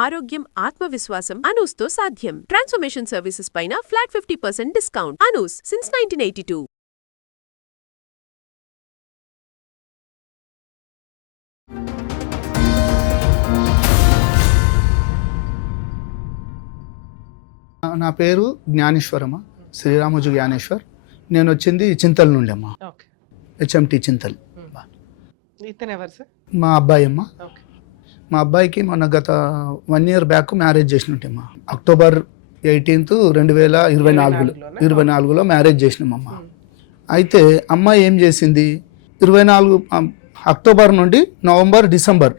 ఆరోగ్యం, ఆత్మవిశ్వాసం అనూస్తో సాధ్యం. ట్రాన్స్ఫర్మేషన్ సర్వీసెస్ పైన ఫ్లాట్ 50% డిస్కౌంట్. అనూస్ సిన్స్ 1982. నా పేరు జ్ఞానేశ్వరమ్మ, శ్రీరామోజు జ్ఞానేశ్వర్. నేను వచ్చింది చింతల నుండి అమ్మ, హెచ్ఎంటి చింతల్. మా అబ్బాయి అమ్మ. మా అబ్బాయికి మొన్న గత 1 year బ్యాక్ మ్యారేజ్ చేసినట్టమ్మా. October 18th 2024లో మ్యారేజ్ చేసినామమ్మ. అయితే అమ్మాయి ఏం చేసింది, 24 అక్టోబర్ నుండి నవంబర్, డిసెంబర్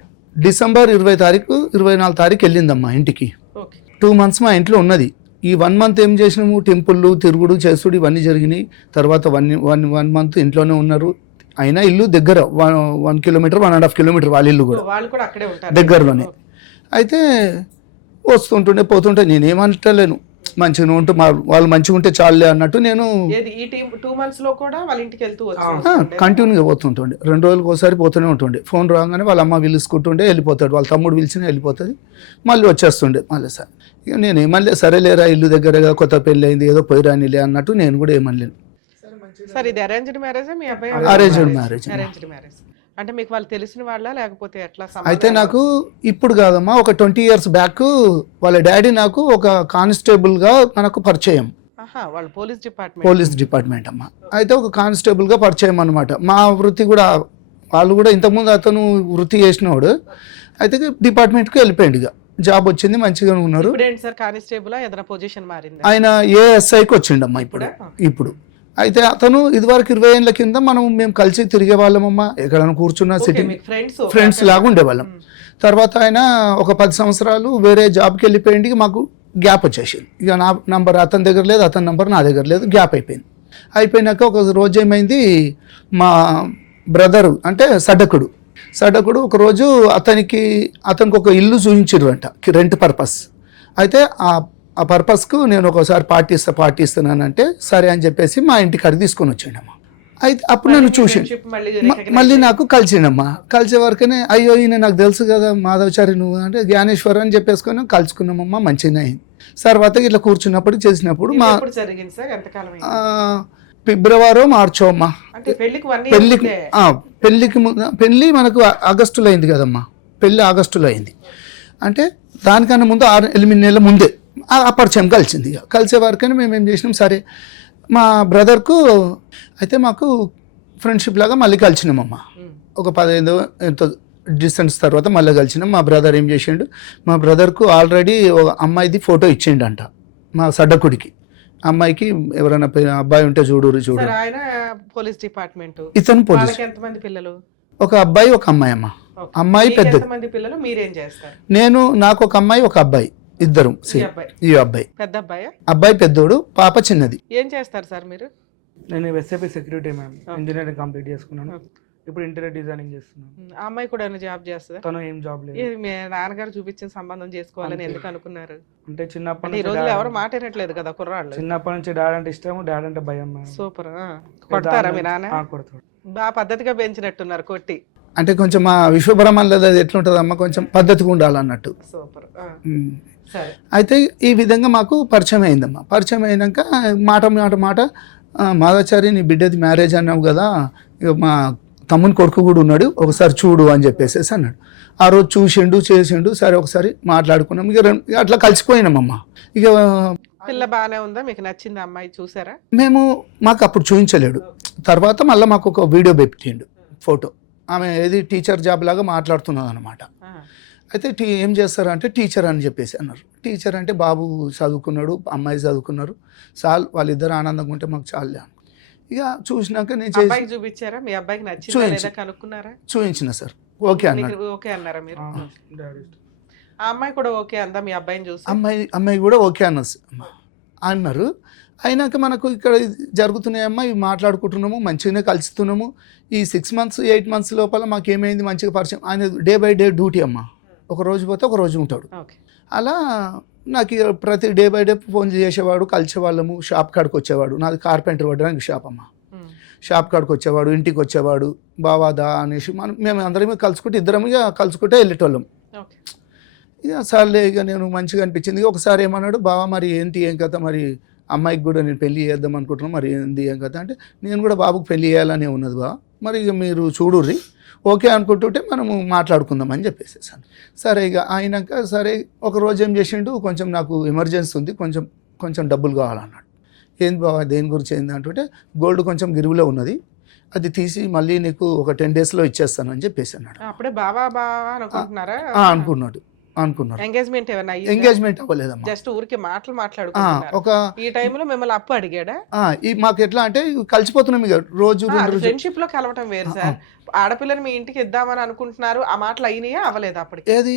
20 తారీఖు 24 తారీఖు వెళ్ళిందమ్మా ఇంటికి. 2 months మా ఇంట్లో ఉన్నది. ఈ 1 month ఏం చేసినాము, టెంపుల్ తిరుగుడు చేసుడు ఇవన్నీ జరిగినాయి. తర్వాత 1 month ఇంట్లోనే ఉన్నారు. అయినా ఇల్లు దగ్గర 1 kilometer 1.5 kilometer వాళ్ళ ఇల్లు కూడా దగ్గరలోనే. అయితే వస్తుంటుండే పోతుంటే నేనేమంటలేను, మంచిగా ఉంటే వాళ్ళు మంచిగా ఉంటే చాలే అన్నట్టు నేను కంటిన్యూగా పోతుంటుండే. 2 రోజులకు ఒకసారి పోతూనే ఉంటుండే. ఫోన్ రాగానే వాళ్ళ అమ్మ పిలుచుకుంటుండే వెళ్ళిపోతాడు, వాళ్ళ తమ్ముడు పిలిచినా వెళ్ళిపోతుంది, మళ్ళీ వచ్చేస్తుండే. మళ్ళీ సార్ ఇక నేను ఏమనలే, సరేలేరా ఇల్లు దగ్గరగా కొత్త పెళ్ళి అయింది ఏదో పోయి రానిలే అన్నట్టు నేను కూడా ఏమనలేను. సార్ ఇది అరేంజ్డ్ మ్యారేజ్, మీ అబ్బాయి అరేంజ్డ్ మ్యారేజ్. అరేంజ్డ్ మ్యారేజ్ అంటే మీకు వాళ్ళు తెలిసిన వాళ్ళ లేకపోతే ఎట్లా? అయితే నాకు ఇప్పుడు కాదమ్మా, ఒక 20 years బ్యాక్ వాళ్ళ డాడీ నాకు ఒక కానిస్టేబుల్గా మనకు పరిచయం. వాళ్ళు పోలీస్ డిపార్ట్మెంట్ అమ్మా. అయితే ఒక కానిస్టేబుల్గా పరిచయం అనమాట. మా వృత్తి కూడా వాళ్ళు కూడా ఇంతకుముందు అతను వృత్తి చేసినవాడు. అయితే డిపార్ట్మెంట్కి వెళ్ళిపోయింది, ఇక జాబ్ వచ్చింది, మంచిగా ఉన్నారు. ఆయన ఏఎస్ఐకి వచ్చిండమ్మా ఇప్పుడు. అయితే అతను ఇదివరకు 20 ఏళ్ళ కింద మేము కలిసి తిరిగే వాళ్ళమమ్మా, ఎక్కడైనా కూర్చున్న సిటీ ఫ్రెండ్స్ లాగా ఉండేవాళ్ళం. తర్వాత ఆయన ఒక 10 సంవత్సరాలు వేరే జాబ్కి వెళ్ళిపోయింది, మాకు గ్యాప్ వచ్చేసింది. ఇక నా నంబర్ అతని దగ్గర లేదు, అతని నంబర్ నా దగ్గర లేదు, గ్యాప్ అయిపోయింది. అయిపోయినాక ఒక రోజు ఏమైంది, మా బ్రదరు అంటే సడ్డకుడు ఒకరోజు అతనికి ఒక ఇల్లు చూపించారు అంట, రెంట్ పర్పస్. అయితే ఆ పర్పస్కు నేను ఒకసారి పార్టీస్తున్నానంటే సరే అని చెప్పేసి మా ఇంటికి అడిగి తీసుకొని వచ్చాడమ్మా. అయితే అప్పుడు నన్ను చూసి మళ్ళీ నాకు కలిసిండమ్మా. కలిసే వరకునే అయ్యో ఈయన నాకు తెలుసు కదా మాధవచారి నువ్వు అంటే జ్ఞానేశ్వర్ అని చెప్పేసుకొని కలుసుకున్నామమ్మా, మంచిగా అయింది. తర్వాత ఇట్లా కూర్చున్నప్పుడు చేసినప్పుడు మా ఫిబ్రవరి మార్చో అమ్మా పెళ్ళి మనకు ఆగస్టులో అయింది కదమ్మా. పెళ్ళి ఆగస్టులో అయింది అంటే దానికన్నా ముందు 6-8 నెలల ముందే ఆ పరిచయం కలిసింది. ఇక కలిసే వరకని మేము ఏం చేసినాం, సరే మా బ్రదర్కు అయితే మాకు ఫ్రెండ్షిప్ లాగా మళ్ళీ కలిసినామమ్మా. ఒక 15 ఎంతో డిస్టెన్స్ తర్వాత మళ్ళీ కలిసినాం. మా బ్రదర్ ఏం చేసిండు, మా బ్రదర్కు ఆల్రెడీ ఒక అమ్మాయిది ఫోటో ఇచ్చిండంట మా సడ్డకుడికి. అమ్మాయికి ఎవరైనా అబ్బాయి ఉంటే చూడు పోలీస్ డిపార్ట్మెంట్. ఇతను పోలీస్. ఒక అబ్బాయి ఒక అమ్మాయి అమ్మ. అమ్మాయి పెద్దది. నేను నాకు ఒక అమ్మాయి ఒక అబ్బాయి, ఇద్దరు. ఈ అబ్బాయి అబ్బాయి పెద్దోడు, పాప చిన్నది. ఏం చేస్తారు సార్ మీరు? నేను SAP security ma'am, engineering complete చేసుకున్నాను. ఇప్పుడు ఇంటీరియర్ డిజైనింగ్ చేస్తున్నాను. ఆ అమ్మాయి కూడా జాబ్ చేస్తుంది? తను ఏం జాబ్ లేదు. మీ నాన్నగారు చూపించిన సంబంధం చేసుకోవాలని ఎందుకు అనుకున్నారు? అంటే చిన్నప్పటి ఈ రోజులు ఎవరు మాట్లాడట్లేదు కదా కుర్రాళ్ళు. చిన్నప్పటి నుంచి డాడ్ అంటే ఇష్టం, డాడ్ అంటే భయం. సూపర్. కొడతారా మీ నాన్న? కొడతాడు. బాగా పద్ధతిగా పెంచినట్టున్నారు కొట్టి. అంటే కొంచెం మా విశ్వబ్రహ్మణ్లో ఎట్లుంటుందమ్మా, కొంచెం పద్ధతిగా ఉండాలన్నట్టు. సూపర్. అయితే ఈ విధంగా మాకు పరిచయం అయిందమ్మా. పరిచయం అయినాక మాట మాధవచారి నీ బిడ్డది మ్యారేజ్ అన్నావు కదా, ఇక మా తమ్ముని కొడుకు కూడా ఉన్నాడు, ఒకసారి చూడు అని చెప్పేసి అన్నాడు. ఆ రోజు చూసిండు చేసిండు, సరే ఒకసారి మాట్లాడుకున్నాం. ఇక అట్లా కలిసిపోయినామమ్మా. ఇక పిల్ల బాగానే ఉందా, మీకు నచ్చింది అమ్మాయి? చూసారా? మాకు అప్పుడు చూపించలేడు. తర్వాత మళ్ళీ మాకు ఒక వీడియో పెట్టిండు, ఫోటో. ఆమె ఏది టీచర్ జాబ్ లాగా మాట్లాడుతున్నది అనమాట. అయితే ఏం చేస్తారంటే టీచర్ అని చెప్పేసి అన్నారు. టీచర్ అంటే బాబు చదువుకున్నాడు, అమ్మాయి చదువుకున్నారు, చాలు వాళ్ళిద్దరు ఆనందంగా ఉంటే మాకు చాలే. ఇక చూసినాక నేను చూపించారా? మీ అబ్బాయికి నచ్చిందా చూపించిన సార్. ఓకే అన్నారు. ఓకే అన్నారా మీరు? ఆ అమ్మాయి కూడా ఓకే అందా మీ అబ్బాయిని చూసి? అమ్మాయి కూడా ఓకే అన్నారు. అయినాక మనకు ఇక్కడ జరుగుతున్నాయమ్మా, ఇవి మాట్లాడుకుంటున్నాము, మంచిగానే కలుస్తున్నాము. ఈ 6 months 8 months లోపల మాకు ఏమైంది, మంచిగా పరిచయం. ఆయన డే బై డే డ్యూటీ అమ్మా, ఒక రోజు పోతే ఒక రోజు ఉంటాడు. అలా నాకు ప్రతి డే బై డే ఫోన్ చేసేవాడు, కలిసేవాళ్ళము. షాప్ కాడికి వచ్చేవాడు, నాది కార్పెంటర్ పడడానికి షాప్ అమ్మ. షాప్ కాడికి వచ్చేవాడు, ఇంటికి వచ్చేవాడు, బావాదా అనేసి మేము అందరం కలుసుకుంటే ఇద్దరం ఇక కలుసుకుంటే వెళ్ళేటోళ్ళం. ఇక సర్లే ఇక నేను మంచిగా అనిపించింది. ఇక ఒకసారి ఏమన్నాడు, బావా మరి ఏంటి ఏం కథ, మరి అమ్మాయికి కూడా నేను పెళ్లి చేద్దాం అనుకుంటున్నాను, మరి ఏంది ఏం కథ అంటే, నేను కూడా బాబుకి పెళ్లి చేయాలనే ఉన్నది బావ, మరి ఇక మీరు చూడుర్రి, ఓకే అనుకుంటుంటే మనము మాట్లాడుకుందాం అని చెప్పేసేసాను. సరే ఇక అయినాక సరే ఒక రోజు ఏం చేసిండు, కొంచెం నాకు ఎమర్జెన్సీ ఉంది, కొంచెం డబ్బులు కావాలన్నాడు. ఏంది బావ దేని గురించి ఏంది అంటుంటే, గోల్డ్ కొంచెం గిరువులో ఉన్నది, అది తీసి మళ్ళీ నీకు ఒక 10 daysలో ఇచ్చేస్తాను అని చెప్పేసి అన్నాడు. అప్పుడే బావా అనుకుంటున్నారా? అనుకున్నాడు. ఎంగేజ్మెంట్ ఏమైనా ఎంగేజ్మెంట్ అవ్వలేదమ్మా, జస్ట్ ఊరికి మాట్లాడుకుంటున్నారు. ఒక ఈ టైంలో మిమ్మల్ని అప్పు అడిగాడా? మాకు ఎట్లా అంటే కలిసిపోతున్నాం ఇక రోజు ఫ్రెండ్షిప్ లో కలవటం వేరు సార్. ఆడపిల్లని మీ ఇంటికి ఇద్దామని అనుకుంటున్నారు, ఆ మాటలు అయినాయా అవ్వలేదు? అప్పటికి ఏది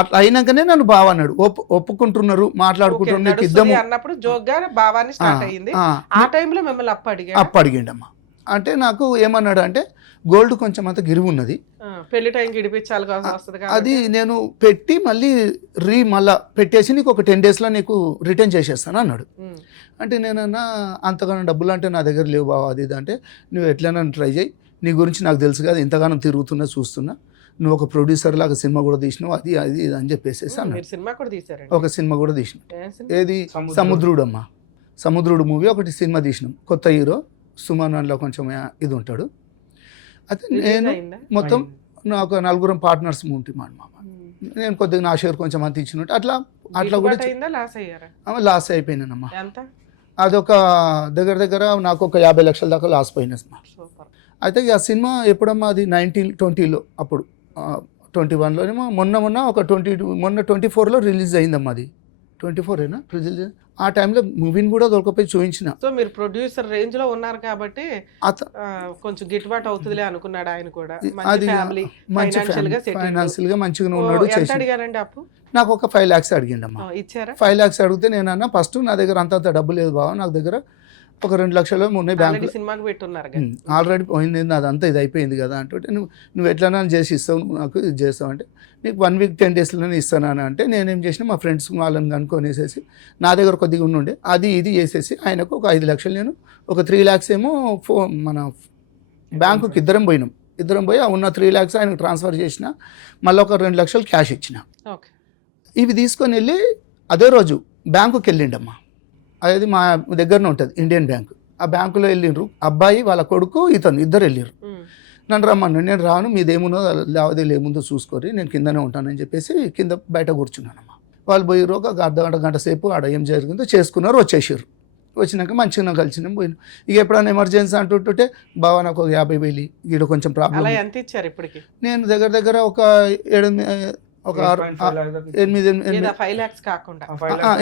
అట్లా అయినాకనే నన్ను బావ అన్నాడు, ఒప్పుకుంటున్నారు, మాట్లాడుకుంటున్నారు, నీకు ఇద్దాము అన్నప్పుడు జోక్గా బావాన్ని స్టార్ట్ అయ్యింది. ఆ టైంలో మిమ్మల్ని అప్పు అడిగిండమ్మా. అంటే నాకు ఏమన్నాడు అంటే, గోల్డ్ కొంచెం అంత గిరివి ఉన్నది, పెళ్లి టైంకి ఇడిపించాలి వస్తుంది, అది నేను పెట్టి మళ్ళీ మళ్ళా పెట్టేసి నీకు ఒక 10 daysలో నీకు రిటర్న్ చేసేస్తాను అన్నాడు. అంటే నేనన్నా అంతగానో డబ్బులు అంటే నా దగ్గర లేవు బావ, అది ఇది అంటే, నువ్వు ఎట్లైనా ట్రై చేయి, నీ గురించి నాకు తెలుసు కదా, ఇంతగానో తిరుగుతున్నా చూస్తున్నా, నువ్వు ఒక ప్రొడ్యూసర్ లాగా సినిమా కూడా తీసినావు, అది అని చెప్పేసి అన్నాడు. సినిమా కూడా తీసారు? ఒక సినిమా కూడా తీసినాం. ఏది సముద్రుడు అమ్మా, సముద్రుడు మూవీ ఒకటి సినిమా తీసినాం, కొత్త హీరో సుమన్లో కొంచెం ఇది ఉంటాడు. అయితే నేను మొత్తం నాకు 4 పార్ట్నర్స్ ఉంటాం అన్నమాట. నేను కొద్దిగా నా షేర్ కొంచెం అంత ఇచ్చినట్టు అట్లా కూడా లాస్ అయిపోయినానమ్మా. అదొక దగ్గర నాకు ఒక 50 లక్షల దాకా లాస్ పోయినా. అయితే ఆ సినిమా ఎప్పుడమ్మా, అది 1920లో, అప్పుడు 21లోనేమో, మొన్న ఒక 24లో రిలీజ్ అయిందమ్మా. అది 24ఏనా రిలీజ్? ఆ టైంలో మూవీని కూడా దొరకపోయి చూపించిన. సో మీరు ప్రొడ్యూసర్ రేంజ్ లో ఉన్నారు కాబట్టి కొంచెం గిట్టుబాటు అవుతుందిలే అనుకున్నాడు ఆయన కూడా. అది ఫైనాన్షియల్ గా మంచిగా ఉన్నాడు. అడిగారండి అప్పు? నాకు ఒక 5 lakhs అడిగిండమ్మా. ఇచ్చారా? 5 lakhs అడిగితే నేనన్నా, ఫస్ట్ నా దగ్గర అంత డబ్బు లేదు బావ, నాకు దగ్గర ఒక 2 లక్షలు ఉన్నాయి బ్యాంకు, సినిమాకి పెట్టున్నారు, ఆల్రెడీ పోయింది, అదంతా ఇది అయిపోయింది కదా అంటే, నువ్వు ఎట్లన్నా చేసి ఇస్తావు, నాకు ఇది చేస్తావు అంటే, నీకు 1 week 10 daysలోనే ఇస్తాను అంటే, నేనేం చేసిన మా ఫ్రెండ్స్ వాళ్ళని కనుక్కొనేసేసి నా దగ్గర కొద్దిగా ఉండే అది ఇది చేసేసి ఆయనకు ఒక 5 లక్షలు, నేను ఒక 3 lakhs ఏమో మన బ్యాంకుకి ఇద్దరం పోయి ఆ ఉన్న 3 lakhs ఆయనకు ట్రాన్స్ఫర్ చేసిన, మళ్ళీ ఒక 2 లక్షలు క్యాష్ ఇచ్చిన. ఇవి తీసుకొని వెళ్ళి అదే రోజు బ్యాంకుకి వెళ్ళిండమ్మా. అది మా దగ్గరనే ఉంటుంది ఇండియన్ బ్యాంక్. ఆ బ్యాంకులో వెళ్ళిండ్రు, అబ్బాయి వాళ్ళ కొడుకు ఇద్దరు వెళ్ళిర్రు. నన్ను రమ్మను, నేను రాను, మీదేముందో లావాదేవీలు ఏముందో చూసుకోరి, నేను కిందనే ఉంటానని చెప్పేసి కింద బయట కూర్చున్నానమ్మా. వాళ్ళు పోయిర్రు, ఒక గంట సేపు ఆడ ఏం జరిగిందో చేసుకున్నారు, వచ్చేసారు. వచ్చినాక మంచిగా కలిసినాం, పోయినాం. ఇక ఎప్పుడైనా ఎమర్జెన్సీ అంటుంటే, బావ నాకు ఒక 50,000 ఇక్కడ కొంచెం ప్రాబ్లం. ఎంత ఇచ్చారు ఇప్పటికి? నేను దగ్గర ఒక 5 lakhs కాకుండా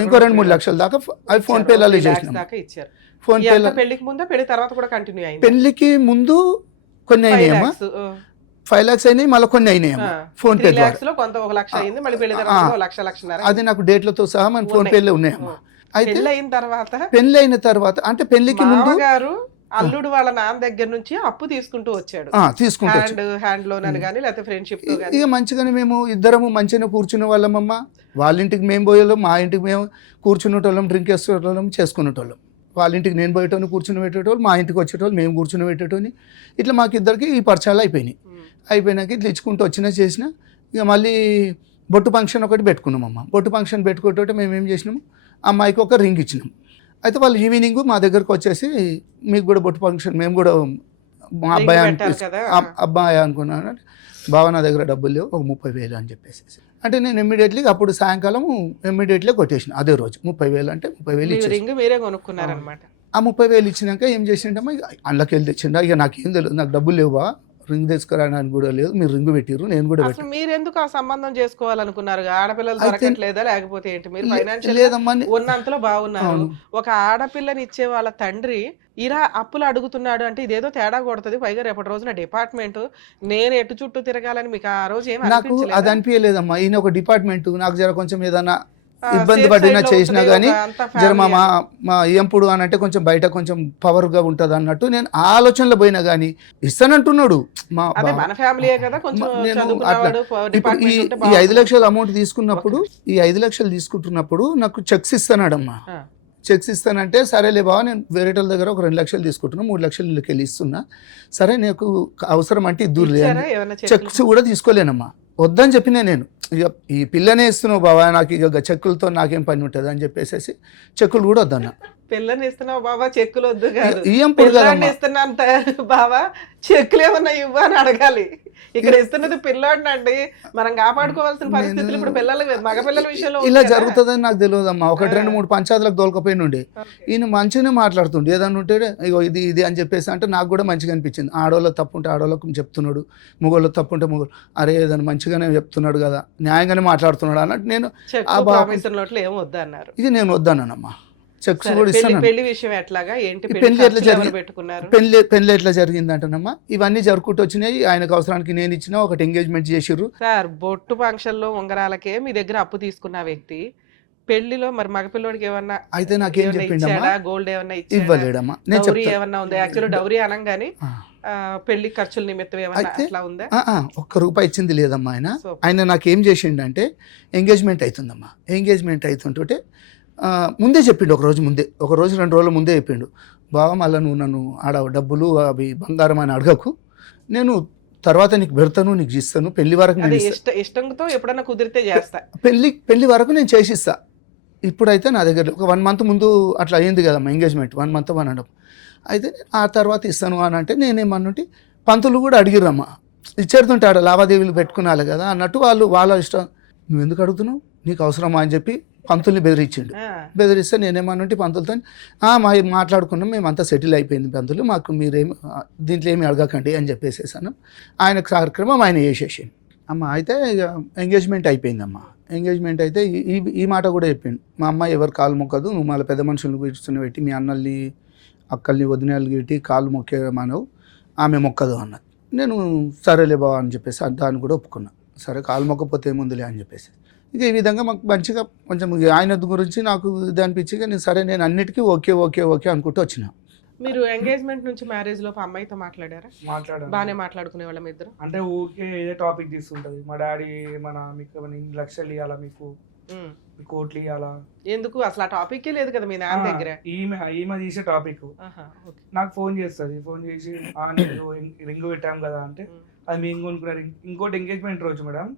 ఇంకో 2-3 లక్షల దాకా అవి ఫోన్ పేలలో చేసినాం. ఫోన్ పేలో పెళ్లికి ముందు పెళ్లి తర్వాత కూడా కంటిన్యూ అయింది? పెళ్లికి ముందు కొన్ని అయినాయమ్మా, 5 lakhs అయినాయి, మళ్ళీ కొన్ని అయినాయమ్మా ఫోన్ పే ద్వారా. అది నాకు డేట్లతో సహా మన ఫోన్ పేలో ఉన్నాయమ్మా. అయితే పెళ్లి అయిన తర్వాత అంటే పెళ్లికి ముందు అల్లుడు వాళ్ళ నాన్న దగ్గర నుంచి అప్పు తీసుకుంటూ వచ్చాడు, హ్యాండ్ లోన్ అని కానీ లేకపోతే ఫ్రెండ్షిప్. ఇక మంచిగానే మేము ఇద్దరము మంచిగా కూర్చునే వాళ్ళమమ్మా. వాళ్ళ ఇంటికి మేము పోయేవాళ్ళం, మా ఇంటికి మేము కూర్చునేటోళ్ళం, డ్రింక్ వేసేటోళ్ళం, చేసుకునేటోళ్ళం. వాళ్ళ ఇంటికి నేను పోయేటోని కూర్చుని పెట్టేటోళ్ళు, మా ఇంటికి వచ్చేటోళ్ళు, మేము కూర్చుని పెట్టేటోని. ఇట్లా మాకు ఇద్దరికి ఈ పరిచయాలు అయిపోయినాక ఇట్లా ఇచ్చుకుంటూ చేసిన. ఇక మళ్ళీ బొట్టు ఫంక్షన్ ఒకటి పెట్టుకున్నామమ్మ. బొట్టు ఫంక్షన్ పెట్టుకుంటే మేము ఏం చేసినాము, అమ్మాయికి ఒక రింగ్ ఇచ్చినాం. అయితే వాళ్ళు ఈవినింగ్ మా దగ్గరకు వచ్చేసి, మీకు కూడా బొట్టు ఫంక్షన్, మేము కూడా మా అబ్బాయి అనుకున్నాను అంటే, బావ నా దగ్గర డబ్బులు లేవు, ఒక 30,000 అని చెప్పేసి అంటే నేను ఇమ్మీడియట్లీ అప్పుడు సాయంకాలం కొట్టేసిన. అదే రోజు 30,000 అంటే 30,000 ఇచ్చేసి, ఆ 30,000 ఇచ్చినాక ఏం చేసిండమ్మా, అందులోకి వెళ్ళి తెచ్చిండ. ఇక నాకేం తెలియదు, నాకు డబ్బులు లేవా, రింగ్ తెచ్చుకోవడానికి కూడా లేదు, మీరు రింగ్ పెట్టిర్రు, నేను కూడా పెట్టాను. మీరు ఎందుకు ఆ సంబంధం చేసుకోవాలనుకున్నారు? ఆడపిల్లలు దొరకట్లేదా లేకపోతే ఏంటి? మీరు ఫైనాన్షియల్ ఉన్నంతలో బాగున్నారు. ఒక ఆడపిల్లని ఇచ్చే వాళ్ళ తండ్రి ఇలా అప్పులు అడుగుతున్నాడు అంటే ఇదేదో తేడా కొడుతుంది. పైగా రేపటి రోజున డిపార్ట్మెంట్ నేను ఎటు చుట్టూ తిరగాలని మీకు ఆ రోజు ఏమి నాకు అది అనిపించలేదమ్మా. ఈయన ఒక డిపార్ట్మెంట్, నాకు జర కొంచెం ఏదైనా ఇబ్బంది పడినా చేసినా కానీ జర మా ఎంపుడు అని అంటే కొంచెం బయట కొంచెం పవర్గా ఉంటుంది అన్నట్టు నేను ఆలోచనలో పోయినా కానీ ఇస్తానంటున్నాడు. ఈ 5 లక్షల అమౌంట్ తీసుకున్నప్పుడు, ఈ 5 లక్షలు తీసుకుంటున్నప్పుడు నాకు చెక్స్ ఇస్తానాడమ్మా. చెక్స్ ఇస్తానంటే సరేలే బావ, నేను వేరేటోళ్ళ దగ్గర ఒక 2 లక్షలు తీసుకుంటున్నా, 3 లక్షలు వెళ్ళి ఇస్తున్నా, సరే నీకు అవసరం అంటే ఇద్దరు లేదు, చెక్స్ కూడా తీసుకోలేనమ్మా. వద్దని చెప్పినా నేను, ఇక ఈ పిల్లనే ఇస్తున్నావు బావా, నాకు ఇక చెక్కులతో నాకేం పని ఉంటుంది అని చెప్పేసి చెక్కులు కూడా వద్దన్నా. పిల్లని ఇస్తున్నావు బాబా చెక్కులు వద్దు కాదు, ఇయ్యం పిల్లాడిని ఇస్తున్నాను బాబా చెక్కులు ఏమన్నా ఇవ్వ అని అడగాలి. ఇక్కడ ఇస్తున్నది పిల్లాడిని అండి, మనం కాపాడుకోవాల్సిన పరిస్థితులు ఇప్పుడు పిల్లల మగపిల్లల విషయంలో ఇలా జరుగుతుందని నాకు తెలియదమ్మా. 1-2-3 పంచాయతీలకు దోలకపోయినుండి ఈయన మంచిగానే మాట్లాడుతుండే, ఏదన్నా ఉంటే ఇగో ఇది ఇది అని చెప్పేసి అంటే నాకు కూడా మంచిగా అనిపించింది. ఆడవాళ్ళకి తప్పు ఉంటే ఆడవాళ్ళకు చెప్తున్నాడు, మగవాళ్ళకి తప్పు ఉంటే మగవాళ్ళు అరే ఏదైనా మంచిగానే చెప్తున్నాడు కదా, న్యాయంగానే మాట్లాడుతున్నాడు అన్నట్టు నేను ఏం వద్దు అన్నారు. ఇది నేను వద్దన్నానమ్మా. చెక్స్ కూడా ఇస్తాను. పెళ్లి విషయం ఎట్లాగా ఏంటి, పెళ్లి ఎట్లా జరిగింది పెట్టుకున్నారు, పెళ్లి ఎట్లా జరిగింది అంటేనమ్మా, ఇవన్నీ జరుపుకుంటూ వచ్చినాయి. ఆయనకు అవసరానికి నేను ఇచ్చిన ఒకటి ఎంగేజ్మెంట్ చేసిర్రు సార్. బొట్టు ఫంక్షన్ లో ఉంగరాలకే మీ దగ్గర అప్పు తీసుకున్న వ్యక్తి పెళ్లిలో మరి మగపిల్లోడికి ఏమన్నా అయితే నాకేం చెప్పిండమ్మా, గోల్డ్ ఏమన్నా ఇవ్వలేడమ్మా. నేను డౌరీ ఏమన్నా ఉందా? యాక్చువల్లీ డౌరీ అనగానే పెళ్లి ఖర్చుల నిమిత్తం ఏమన్నా అట్లా ఉందా? ₹1 ఇచ్చింది లేదమ్మా. ఆయన నాకేం చేసిండంటే ఎంగేజ్మెంట్ అవుతుందమ్మా, ఎంగేజ్మెంట్ అవుతుంటే ముందే చెప్పిండు, ఒక రోజు 2 రోజుల ముందే చెప్పిండు, బావా మళ్ళీ నువ్వు నన్ను ఆడ డబ్బులు అవి బంగారం అని అడగకు, నేను తర్వాత నీకు పెడతాను, నీకు ఇస్తాను, పెళ్లి వరకు ఇష్టంతో ఎప్పుడన్నా కుదిరితే చేస్తా, పెళ్లి వరకు నేను చేసిస్తా. ఇప్పుడైతే నా దగ్గర ఒక 1 మంత్ ముందు అట్లా అయ్యింది కదమ్మా ఎంగేజ్మెంట్, 1 మంత్ 1.5. అయితే ఆ తర్వాత ఇస్తాను అని అంటే నేనేమన్నంటే పంతులు కూడా అడిగిరమ్మా, ఇచ్చేరుతుంటే ఆడ లావాదేవీలు పెట్టుకున్నాలి కదా అన్నట్టు వాళ్ళ ఇష్టం. నువ్వు ఎందుకు అడుగుతున్నావు, నీకు అవసరమా అని చెప్పి పంతుల్ని బెదిరించిండు. బెదిరిస్తే నేనేమన్నంటే పంతులతో మాట్లాడుకున్నాం, మేమంతా సెటిల్ అయిపోయింది పంతులు, మాకు మీరేమి దీంట్లో ఏమి అడగకండి అని చెప్పేసేసాను. ఆయన కార్యక్రమం ఆయన చేసేసిండు అమ్మ. అయితే ఇక ఎంగేజ్మెంట్ అయిపోయిందమ్మా. ఎంగేజ్మెంట్ అయితే ఈ మాట కూడా చెప్పిండు, మా అమ్మాయి ఎవరు కాలు మొక్కదు, నువ్వు మళ్ళీ పెద్ద మనుషులను కూర్చుని పెట్టి మీ అన్నల్ని అక్కల్ని వదినల్ని పెట్టి కాలు మొక్కేమనవు, ఆమె మొక్కదు అన్నది. నేను సరేలే బావ అని చెప్పేసి దాన్ని కూడా ఒప్పుకున్నా. సరే కాలు మొక్కపోతే ఏముందిలే అని చెప్పేసి ఇక ఈ విధంగా మాకు మంచిగా కొంచెం ఆయన గురించి నాకు ఇది అనిపించి నేను సరే నేను అన్నిటికీ ఓకే ఓకే ఓకే అనుకుంటూ వచ్చిన. మీరు ఎంగేజ్మెంట్ నుంచి మ్యారేజ్ లోపు అమ్మాయితో మాట్లాడారా? బాగానే మాట్లాడుకునే వాళ్ళ ఇద్దరు. అంటే ఊకే ఏదో టాపిక్ తీసుకుంటది, మా డాడీ మీకు 2 లక్షలు ఇవ్వాలా, మీకు కోట్లు ఇవ్వాలా, ఎందుకు అసలు ఆ టాపిక్ లేదు కదా మీ నాన్న దగ్గర. ఈమె తీసే టాపిక్ నాకు ఫోన్ చేస్తుంది, ఫోన్ చేసి రింగ్ పెట్టాం కదా అంటే అది మేము కొనుక్కున్నారు. ఇంకోటి ఎంగేజ్మెంట్ రోజు మేడం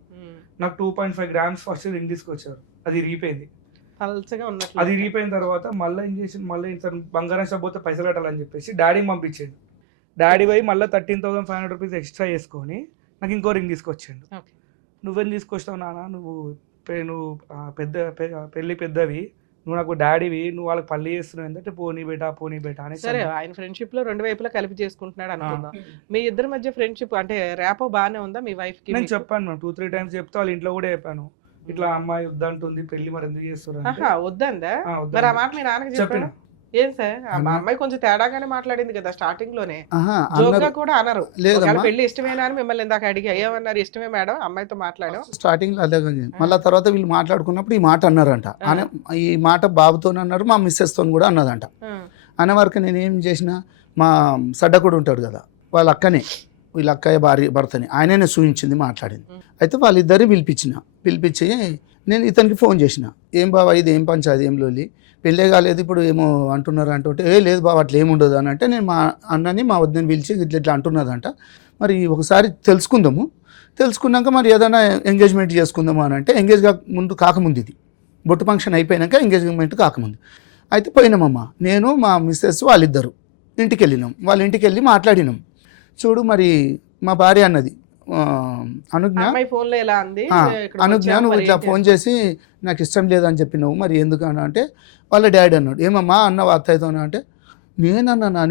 నాకు 2.5 grams ఫస్ట్ రింగ్ తీసుకొచ్చారు, అది రీపోయింది. అది రీపోయిన తర్వాత మళ్ళీ ఏం చేసి మళ్ళీ బంగారం షాప్ పోతే పైసలు కట్టాలని చెప్పేసి డాడీని పంపించాడు. డాడీ పోయి మళ్ళీ 13,500 రూపీస్ ఎక్స్ట్రా చేసుకొని నాకు ఇంకో రింగ్ తీసుకొచ్చాడు. నువ్వేం తీసుకొచ్చావు నాన్న, నువ్వు పెళ్లి పెద్దవి, నువ్వు నాకు డాడీవి, నువ్వు వాళ్ళకి పల్లి చేస్తున్నావు ఏంటంటే పోనీ బేటా అని. సరే ఆయన ఫ్రెండ్షిప్ లో 2 వైపులా కలిపి చేసుకుంటున్నాడు అనుకుందాం. మీ ఇద్దరి మధ్య ఫ్రెండ్షిప్ అంటే ర్యాపో బాగానే ఉందా మీ వైఫ్ కి? నేను చెప్పాను మ్యామ్ 2-3 times చెప్తే వాళ్ళ ఇంట్లో కూడా చెప్పాను, ఇట్లా అమ్మాయి వద్దంటుంది పెళ్లి, మరి ఎందుకు చేస్తారు వద్దందా? మరి ఆ మాట మీ నాన్నకి చెప్పాను. ఏం సార్ మా అమ్మాయి కొంచెం తేడాగానే మాట్లాడింది కదా స్టార్టింగ్ లోనే, జోక్గా కూడా అనరు పెళ్లి ఇష్టమేనా అని మిమ్మల్ని ఇందాక అడిగి ఏమన్నారు, ఇష్టమే మేడం అమ్మాయితో మాట్లాడాం స్టార్టింగ్ లో అదే. మళ్ళీ తర్వాత వీళ్ళు మాట్లాడుకున్నప్పుడు ఈ మాట అన్నారంట. ఈ మాట బాబుతో అన్నారు, మా మిస్సెస్ తో కూడా అన్నదంట. అన్న వరకు నేను ఏం చేసిన, మా సడ్డకుడు ఉంటాడు కదా వాళ్ళ అక్కనే, వీళ్ళ అక్కయ్య భర్తని ఆయననే చూపించింది, మాట్లాడింది. అయితే వాళ్ళిద్దరిని పిలిపించి నేను ఇతనికి ఫోన్ చేసిన, ఏం బాబా ఇది ఏం పంచాది, ఏం లోలి, పెళ్ళే కాలేదు ఇప్పుడు ఏమో అంటున్నారు అంటుంటే, లేదు బాబా అట్లా ఏముండదు అని అంటే, నేను మా అన్నని మా వద్దని పిలిచి ఇట్లా అంటున్నదంట, మరి ఒకసారి తెలుసుకున్నాక మరి ఏదైనా ఎంగేజ్మెంట్ చేసుకుందాము అని అంటే, కాకముందు ఇది బొట్టు ఫంక్షన్ అయిపోయినాక ఎంగేజ్మెంట్ కాకముందు అయితే పోయినామమ్మ, నేను మా మిస్సెస్ వాళ్ళిద్దరు ఇంటికి వెళ్ళినాం. వాళ్ళ ఇంటికి వెళ్ళి మాట్లాడినాం. చూడు మరి మా భార్య అన్నది అనుజ్ఞ నువ్వు ఇట్లా ఫోన్ చేసి నాకు ఇష్టం లేదని చెప్పినావు, మరి ఎందుకన్నా అంటే వాళ్ళ డాడీ అన్నాడు. ఏమమ్మా అన్న అత్తయ్యతో అంటే,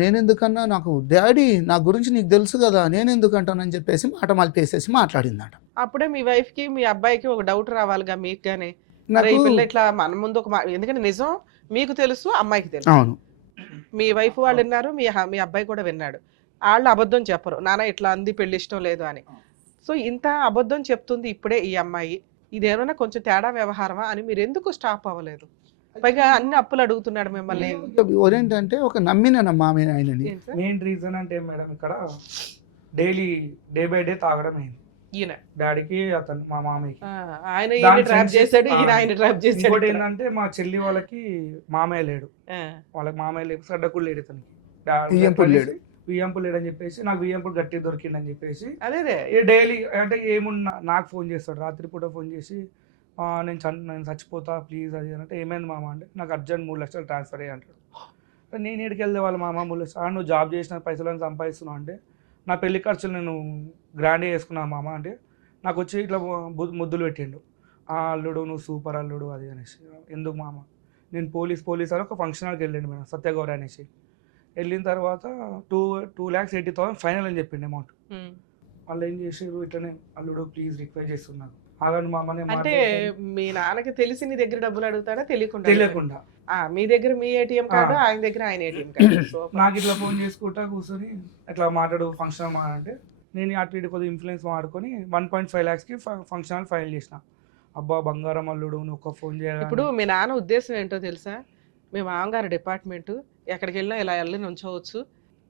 నేనెందుకన్నా, నాకు డాడీ నా గురించి నీకు తెలుసు కదా, నేనెందుకంటానని చెప్పేసి మాట మలిపేసేసి మాట్లాడిందట. అప్పుడే మీ వైఫ్ కి మీ అబ్బాయికి ఒక డౌట్ రావాలిగా మీకు గానీ, ఇట్లా మన ముందు ఒక ఎందుకంటే నిజం మీకు తెలుసు అమ్మాయికి తెలుసు. అవును, మీ వైఫ్ వాళ్ళు విన్నారు, మీ అబ్బాయి కూడా విన్నాడు. వాళ్ళు అబద్ధం చెప్పరు, నాన్న ఇట్లా అంది పెళ్లి ఇష్టం లేదు అని. సో ఇంత అబద్ధం చెప్తుంది ఇప్పుడే ఈ అమ్మాయి, ఇదేమన్నా కొంచెం తేడా వ్యవహారమా అని మీరు ఎందుకు స్టాప్ అవ్వలేదు? పైగా అన్ని అప్పులు అడుగుతున్నాడు మిమ్మల్ని. ఏంటంటే ఒక నమ్మినమ్మా ఆయనని. మెయిన్ రీజన్ అంటే మేడం ఇక్కడ డైలీ డే బై డే తాగడం అయింది ఈయన డాడీకి, అతను మా మామయ్యకి. ఇంకోటి ఏంటంటే మా చెల్లి వాళ్ళకి మామయ్య లేడు, వాళ్ళకి మామయ్య లేడు, సడ్డకుడు లేడు, ఇతనికి వియ్యంపులు లేడని చెప్పేసి నాకు వియ్యంపులు గట్టి దొరికిందని చెప్పేసి అదే డైలీ అంటే ఏమున్నా నాకు ఫోన్ చేస్తాడు, రాత్రిపూట ఫోన్ చేసి నేను చచ్చిపోతా ప్లీజ్ అది అంటే ఏమైంది మామ అంటే నాకు అర్జెంట్ 3 లక్షలు ట్రాన్స్ఫర్ అయ్యి అంటాడు. నేను ఎక్కడికి వెళ్తే వాళ్ళ మామ 3 లక్షలు నువ్వు జాబ్ చేసిన పైసలను సంపాదిస్తున్నావు అంటే నా పెళ్లి ఖర్చులు నేను గ్రాండ్గా వేసుకున్నాను మామ అంటే నాకు వచ్చి ఇట్లా ముద్దులు పెట్టిండు, అల్లుడు నువ్వు సూపర్ అల్లుడు అది అనేసి. ఎందుకు మామ నేను పోలీస్ అని ఒక ఫంక్షన్ హాల్కి వెళ్ళండి మేడం సత్యగౌరి అనేసి. వెళ్ళిన తర్వాత 2,80,000 ఫైనల్ అని చెప్పిండు అమౌంట్. వాళ్ళు ఏం చేసారు ఇట్లనే అల్లుడు ప్లీజ్ రిక్వెస్ట్ చేస్తున్నాను ఆగండి మామనే అంటే మీ నాన్నకి తెలిసి నీ దగ్గర డబ్బులు అడుగుతాడా తెలియకుండా మీ దగ్గర మీ ఏటీఎం కార్డు ఆయన దగ్గర ఆయన ఏటీఎం కార్డు నాకు ఇట్లా ఫోన్ చేసుకుంటా కూర్చొని ఇట్లా మాట్లాడు ఫంక్షన్ అంటే నేను అటు ఇటు కొద్దిగా ఇన్ఫ్లుయెన్స్ వాడుకొని 1.5 lakhsకి ఫంక్షన్ హాల్ ఫైల్ చేసిన. అబ్బా బంగారం అల్లుడు నువ్వు ఒక ఫోన్ చేయాలి. ఇప్పుడు మీ నాన్న ఉద్దేశం ఏంటో తెలుసా, మీ మామగారు డిపార్ట్మెంట్ ఎక్కడికి వెళ్ళినా ఇలా వెళ్ళి నుంచోవచ్చు,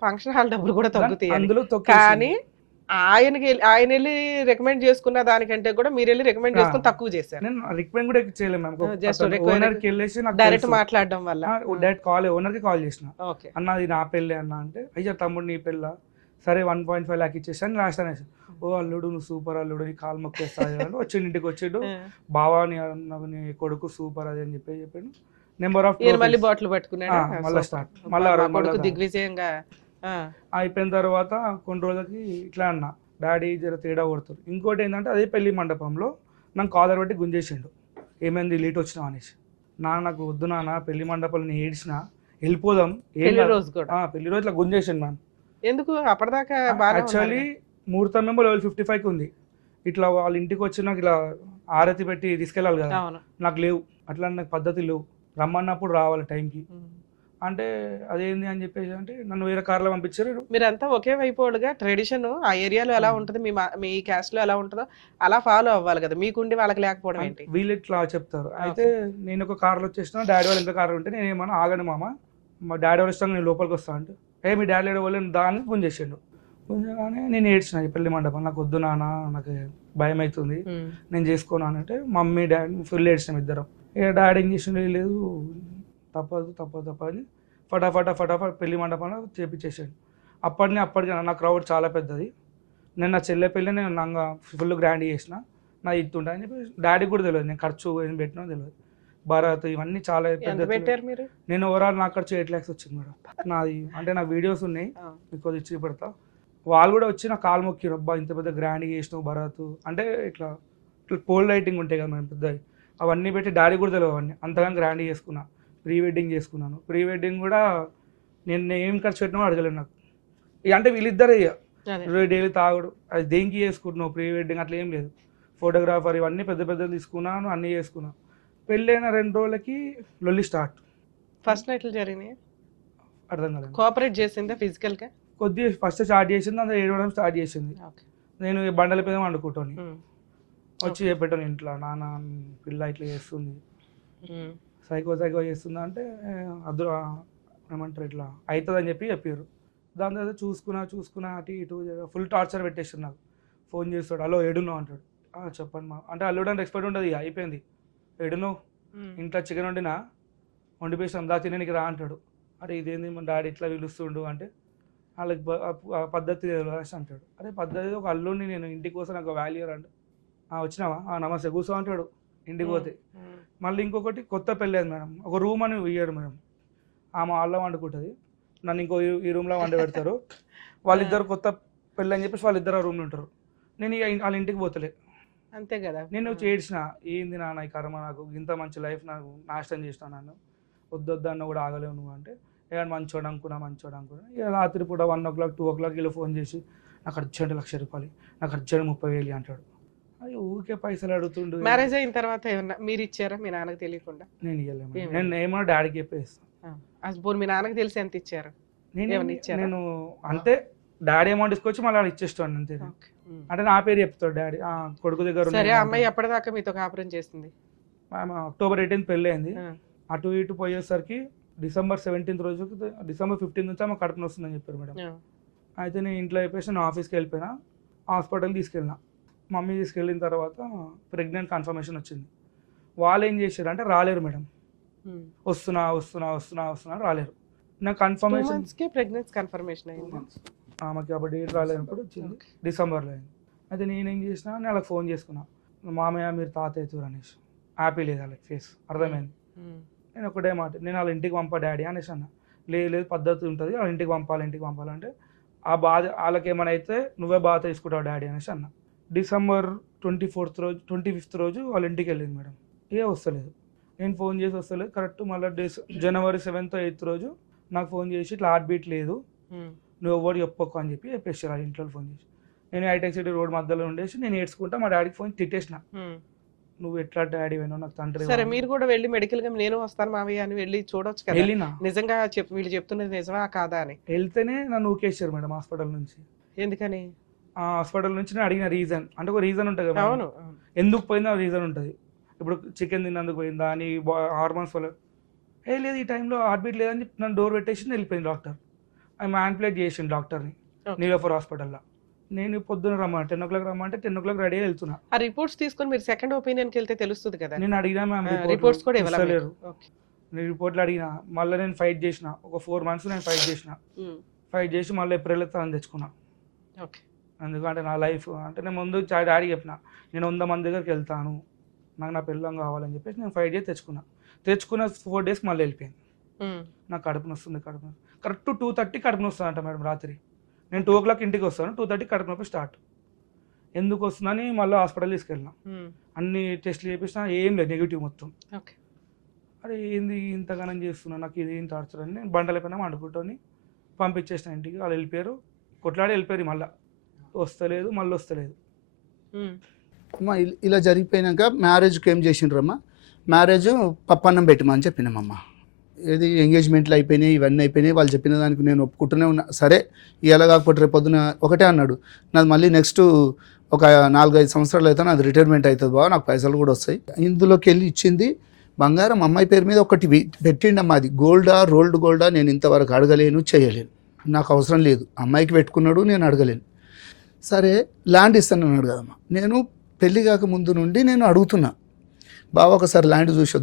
ఫంక్షన్ హాల్ డబ్బులు కూడా తగ్గుతాయి అందులో కానీ ఆయన వెళ్ళి రికమెండ్ చేసుకున్న దానికంటే కూడా మీరు వెళ్ళి రికమెండ్ చేసుకుని తక్కువ చేశారు. నేను రికమెండ్ కూడా చేయలేము, ఓనర్కి వెళ్ళేసి నాకు డైరెక్ట్ మాట్లాడడం వల్ల డైరెక్ట్ ఓనర్కి కాల్ చేసిన, అన్న అది నా పెళ్ళి అన్న అంటే అయ్యా తమ్ముడు నీ పెళ్ళ సరే 1.5 lakh ఇచ్చేసి అని లాస్ట్ అనేసి. ఓ అల్లుడు నువ్వు సూపర్ అల్లుడు నీ కాలు మొక్కేస్తాయి అంటే వచ్చిండు ఇంటికి వచ్చిండు, బావా నీ కొడుకు సూపర్ అది అని చెప్పాను. నెంబర్ ఆఫ్ మళ్ళీ బాటిల్ పట్టుకున్నాడు మళ్ళీ స్టార్ట్ మళ్ళీ దిగ్విజయంగా అయిపోయిన తర్వాత కొన్ని రోజులకి ఇట్లా అన్న డాడీ జర తేడా కొడుతారు. ఇంకోటి ఏంటంటే అదే పెళ్లి మండపంలో నాకు కాలర్ పెట్టి గుంజేసిండు, ఏమైంది లేట్ వచ్చినావు అనేసి. నాకు వద్దు నాన్న పెళ్లి మండపంలో నేను ఏడ్చిన వెళ్ళిపోదాం పెళ్లి రోజు ఇట్లా గుంజేసిండు మ్యామ్. ఎందుకు అప్పటిదాకా యాక్చువల్లీ ముహూర్తం ఏమో level 55కి ఉంది. ఇట్లా వాళ్ళ ఇంటికి వచ్చి నాకు ఇలా ఆరతి పెట్టి తీసుకెళ్ళాలి కదా, నాకు లేవు అట్లా నాకు పద్ధతి లేవు, రమ్మన్నప్పుడు రావాలి టైంకి అంటే అదేంది అని చెప్పేసి అంటే నన్ను వేరే కార్లో పంపించారు. మీరంతా ఒకే వైపుగా ట్రెడిషన్ ఆ ఏరియాలో ఎలా ఉంటుంది మీ క్యాస్ట్ లో ఎలా ఉంటుందో అలా ఫాలో అవ్వాలి కదా, మీకుండి వాళ్ళకి లేకపోవడం ఏంటి? వీళ్ళు ఇట్లా చెప్తారు. అయితే నేను ఒక కార్లో వచ్చేసిన, డాడీ వాళ్ళు ఇంకా కార్ ఉంటే నేను ఏమన్నా ఆగండి మామ మా డాడీ వాళ్ళు ఇస్తాను నేను లోపలికి వస్తాను అంటే మీ డాడీ వాళ్ళు దాన్ని గుంజేసిండు. గుంజగానే నేను ఏడ్చిన పెళ్లి మండపం నాకు వద్దు నాన్న నాకు భయం అవుతుంది నేను చేసుకోను అంటే మమ్మీ డాడీ ఫుల్ ఏడ్చినాం ఇద్దరం. ఇక డాడీ ఏం చేసిండు లేదు తప్పదు అని ఫటాఫట్ పెళ్లి మండపంలో చేపించేసాడు. అప్పటికి నా క్రౌడ్ చాలా పెద్దది, నేను నా చెల్లె పెళ్ళి నేను నాకు ఫుల్ గ్రాండ్ చేసిన, నా ఇస్తుంటా అని చెప్పి డాడీకి కూడా తెలియదు నేను ఖర్చు ఏం పెట్టినా తెలియదు. భరత్ ఇవన్నీ చాలా పెద్ద. నేను ఓవరాల్ నాకు ఖర్చు 8 lakhs వచ్చింది మేడం. నాది అంటే నా వీడియోస్ ఉన్నాయి మీకు ఇచ్చి పెడతా. వాళ్ళు కూడా వచ్చి నా కాలు మొక్కిరు, అబ్బా ఇంత పెద్ద గ్రాండ్గా చేసినావు భరత్ అంటే ఇట్లా పోల్ లైటింగ్ ఉంటాయి కదా మేము పెద్దవి అవన్నీ పెట్టి డాడీ కూడా తెలియదు అవన్నీ అంతగా గ్రాండ్గా చేసుకున్నా. ప్రీ వెడ్డింగ్ చేసుకున్నాను, ప్రీ వెడ్డింగ్ కూడా నేను ఏం ఖర్చు పెట్టినా అడగలేను నాకు. అంటే వీళ్ళిద్దరే డైలీ తాగుడు అది దేనికి చేసుకుంటున్నావు ప్రీ వెడ్డింగ్ అట్లా ఏం లేదు, ఫోటోగ్రాఫర్ ఇవన్నీ పెద్ద తీసుకున్నాను అన్నీ చేసుకున్నాను. పెళ్ళైన 2 రోజులకి లొల్లి స్టార్ట్. ఫస్ట్ నైట్లు జరిగినాయి అర్థం కాలేదు. కోఆపరేట్ చేసిందా ఫిజికల్గా? కొద్దిగా ఫస్ట్ స్టార్ట్ చేసింది, అందులో ఏడవడం స్టార్ట్ చేసింది. నేను బండల మీద వండుకుంటాను, వచ్చి చెప్పాను ఇంట్లో నాన్న పిల్ల ఇట్లా చేస్తుంది సైకో చేస్తుందా అంటే అదు ఏమంటారు ఇట్లా అవుతుంది అని చెప్పారు. దాని తర్వాత చూసుకున్నా అటు ఇటు ఫుల్ టార్చర్ పెట్టేసాడు. నాకు ఫోన్ చేస్తాడు, హలో ఏడున్నావు అంటాడు. చెప్పండి మా అంటే అల్లుడు అంటే ఎక్స్పెక్ట్ ఉంటుంది, అయిపోయింది ఏడును ఇంట్లో చికెన్ వండిపోయిస్తాం దా తినడానికి రా అంటాడు. అరే ఇదేంది మా డాడీ ఇట్లా పిలుస్తుండు అంటే వాళ్ళకి పద్ధతి అంటాడు. అరే పద్ధతి ఒక అల్లుడిని నేను ఇంటికి కోసం నాకు వాల్యూ అంటే వచ్చినావా నమస్తే కూర్చో అంటాడు ఇంటికి పోతే. మళ్ళీ ఇంకొకటి కొత్త పెళ్ళి అయింది మేడం, ఒక రూమ్ అని ఇయ్యాడు మేడం, ఆమె వాళ్ళ వండుకుంటుంది నన్ను ఇంకో ఈ రూమ్లో వండి పెడతారు. వాళ్ళిద్దరు కొత్త పెళ్ళి అని చెప్పేసి వాళ్ళిద్దరు ఆ రూమ్లో ఉంటారు. నేను వాళ్ళ ఇంటికి పోతలే అంతే కదా. నేను చేడ్చిన ఏంది నాన్న ఈ కర్మ నాకు ఇంత మంచి లైఫ్ నాకు నాశనం చేసిన నన్ను వద్దొద్దు అన్న కూడా ఆగలేవు నువ్వు అంటే ఏమైనా మంచోడు అనుకున్నా ఇక రాత్రి పూట 1 o'clock 2 o'clock ఇలా ఫోన్ చేసి నాకు అర్జెంట్ 1,00,000 రూపాయలు నాకు అర్జెంట్ 30,000 అంటాడు. అది ఊరికే పైసలు అడుగుతుండు. మ్యారేజ్ అయిన తర్వాత ఏమన్నా మీరు ఇచ్చారా మీ నాన్నకి తెలియకుండా? నేను ఇవ్వలేము, నేను ఏమన్నా డాడీకి చెప్పేస్తాను. మీ నాన్నకి తెలిసి ఎంత ఇచ్చారు? నేను అంతే డాడీ అమౌంట్ తీసుకొచ్చి మళ్ళీ ఇచ్చేస్తాను అంతే. అంటే నా పేరు చెప్తాడు డాడీ కొడుకు దగ్గర. సరే అమ్మాయి ఎప్పటిదాకా మీతో కాపురం చేస్తుంది? October 18th పెళ్ళి అయింది. అటు ఇటు పోయేసరికి December 17th రోజు December 15th నుంచి ఆమె కడుపున వస్తుందని చెప్పారు మేడం. అయితే నేను ఇంట్లో అయిపోయి నేను ఆఫీస్కి వెళ్ళిపోయినా, హాస్పిటల్కి తీసుకెళ్ళినా. మమ్మీ తీసుకెళ్ళిన తర్వాత ప్రెగ్నెంట్ కన్ఫర్మేషన్ వచ్చింది. వాళ్ళు ఏం చేశారు అంటే రాలేరు మేడం, వస్తున్నా రాలేరు. నాకు కన్ఫర్మేషన్ ప్రెగ్నెన్సీ కన్ఫర్మేషన్ అయింది. ఆమెకి అప్పుడు డేట్ రాలేనప్పుడు వచ్చింది, డిసెంబర్లో అయింది. అయితే నేనేం చేసిన, నేను వాళ్ళకి ఫోన్ చేసుకున్నా, మామయ్య మీరు తాత అవుతారు అనేసి. హ్యాపీ లేదు వాళ్ళకి ఫేస్, అర్థమైంది. నేను ఒకటే మాట, నేను వాళ్ళ ఇంటికి పంపా డాడీ అనేసి అన్న. లేదు పద్ధతి ఉంటుంది, వాళ్ళ ఇంటికి పంపాలంటే ఆ బాధ వాళ్ళకి ఏమైనా అయితే నువ్వే బాధ తీసుకుంటావు డాడీ అనేసి అన్న. డిసెంబర్ 25th రోజు వాళ్ళ ఇంటికి వెళ్ళింది మేడం. వస్తలేదు, నేను ఫోన్ చేసి వస్తలేదు. కరెక్ట్ మళ్ళీ జనవరి 7th 8th రోజు నాకు ఫోన్ చేసి ఇట్లా హార్ట్ బీట్ లేదు, నువ్వు ఎవరు చెప్పకు అని చెప్పేసి వాళ్ళ ఇంట్లో ఫోన్ చేసి. నేను హైటెక్ సిటీ రోడ్ మధ్యలో ఉండేసి నేను ఏడ్చుకుంటా మా డాడీకి ఫోన్ తిట్టేసిన, నువ్వు ఎట్లా డాడీ అయినా నాకు తండ్రి. సరే మీరు కూడా వెళ్ళి మెడికల్ గా నేను వస్తాను మావయ్య అని వెళ్ళి చూడొచ్చు కదా, వెళ్ళినా నిజంగా వీళ్ళు చెప్తున్నది నిజమా కాదా అని. వెళ్తేనే నన్ను ఊకేసారు మేడం హాస్పిటల్ నుంచి. ఎందుకని? ఆ హాస్పిటల్ నుంచి నేను అడిగిన రీజన్, అంటే ఒక రీజన్ ఉంటుంది కదా, అవును ఎందుకు పోయిందో రీజన్ ఉంటుంది. ఇప్పుడు చికెన్ తిన్నందుకు పోయిందా అని, హార్మోన్స్ వల్ల. లేదు ఈ టైంలో హార్ట్ బీట్ లేదని చెప్పి నన్ను డోర్ పెట్టేసి వెళ్ళిపోయింది డాక్టర్. అది మ్యానిపులేట్ చేసిండు డాక్టర్ని నీలోఫర్ హాస్పిటల్లో. నేను పొద్దున్న రమ్మంటే 10 o'clock రమ్మంటే 10 o'clock రెడీ వెళ్తున్నా. ఆ రిపోర్ట్స్ తీసుకొని మీరు సెకండ్ ఒపీనియన్కి వెళ్తే తెలుస్తుంది కదా. నేను అడిగినా మ్యామ్, రిపోర్ట్స్ కూడా ఇవ్వలేరు. నేను రిపోర్ట్లు అడిగినా, మళ్ళీ నేను ఫైట్ చేసిన, ఒక 4 months నేను ఫైట్ చేసి మళ్ళీ ఏప్రిల్ తను తెచ్చుకున్నా. ఎందుకంటే నా లైఫ్ అంటే నేను ముందు డాడీ చెప్పిన, నేను 100 మంది దగ్గరికి వెళ్తాను, నాకు నా పిల్లం కావాలని చెప్పేసి నేను ఫైట్ చేసి తెచ్చుకున్న 4 days మళ్ళీ వెళ్ళిపోయింది. నాకు కడుపు నొస్తుంది. కరెక్ట్ 2:30 కడుపు నొస్తుంది అంట మేడం రాత్రి. నేను 2 o'clock ఇంటికి వస్తాను, 2:30 కడుపు నొప్పి స్టార్ట్. ఎందుకు వస్తుందని మళ్ళీ హాస్పిటల్ తీసుకెళ్ళినా, అన్ని టెస్ట్లు చేపించినా ఏం లేదు, నెగిటివ్ మొత్తం. అరే ఏంది ఇంతగానం చేస్తున్నా, నాకు ఇది ఏం టార్చర్ అని నేను బండలపైన వండుకుంటాని పంపించేసిన ఇంటికి. వాళ్ళు వెళ్ళిపోయారు, కొట్లాడి వెళ్ళిపోయారు. మళ్ళీ వస్తలేదు. అమ్మా ఇలా జరిగిపోయినాక మ్యారేజ్కి ఏం చేసిండ్రమ్మా, మ్యారేజ్ పప్పన్నం పెట్టమని చెప్పినామమ్మా. ఏది ఎంగేజ్మెంట్లు అయిపోయినాయి, ఇవన్నీ అయిపోయినాయి. వాళ్ళు చెప్పిన దానికి నేను ఒప్పుకుంటూనే ఉన్నా. సరే ఇలా కాకపోతే రేపు పొద్దున ఒకటే అన్నాడు, నాది మళ్ళీ నెక్స్ట్ ఒక 4-5 సంవత్సరాలు అయితే నాది రిటైర్మెంట్ అవుతుంది బావ, నాకు పైసలు కూడా వస్తాయి. ఇందులోకి వెళ్ళి ఇచ్చింది బంగారం అమ్మాయి పేరు మీద ఒకటి పెట్టిండమ్మా. అది గోల్డా రోల్డ్ గోల్డా నేను ఇంతవరకు అడగలేను, చేయలేను, నాకు అవసరం లేదు. అమ్మాయికి పెట్టుకున్నాడు, నేను అడగలేను. సరే ల్యాండ్ ఇస్తాను అన్నాడు కదమ్మా. నేను పెళ్ళి కాక ముందు నుండి నేను అడుగుతున్నా, బావ ఒకసారి ల్యాండ్ చూసి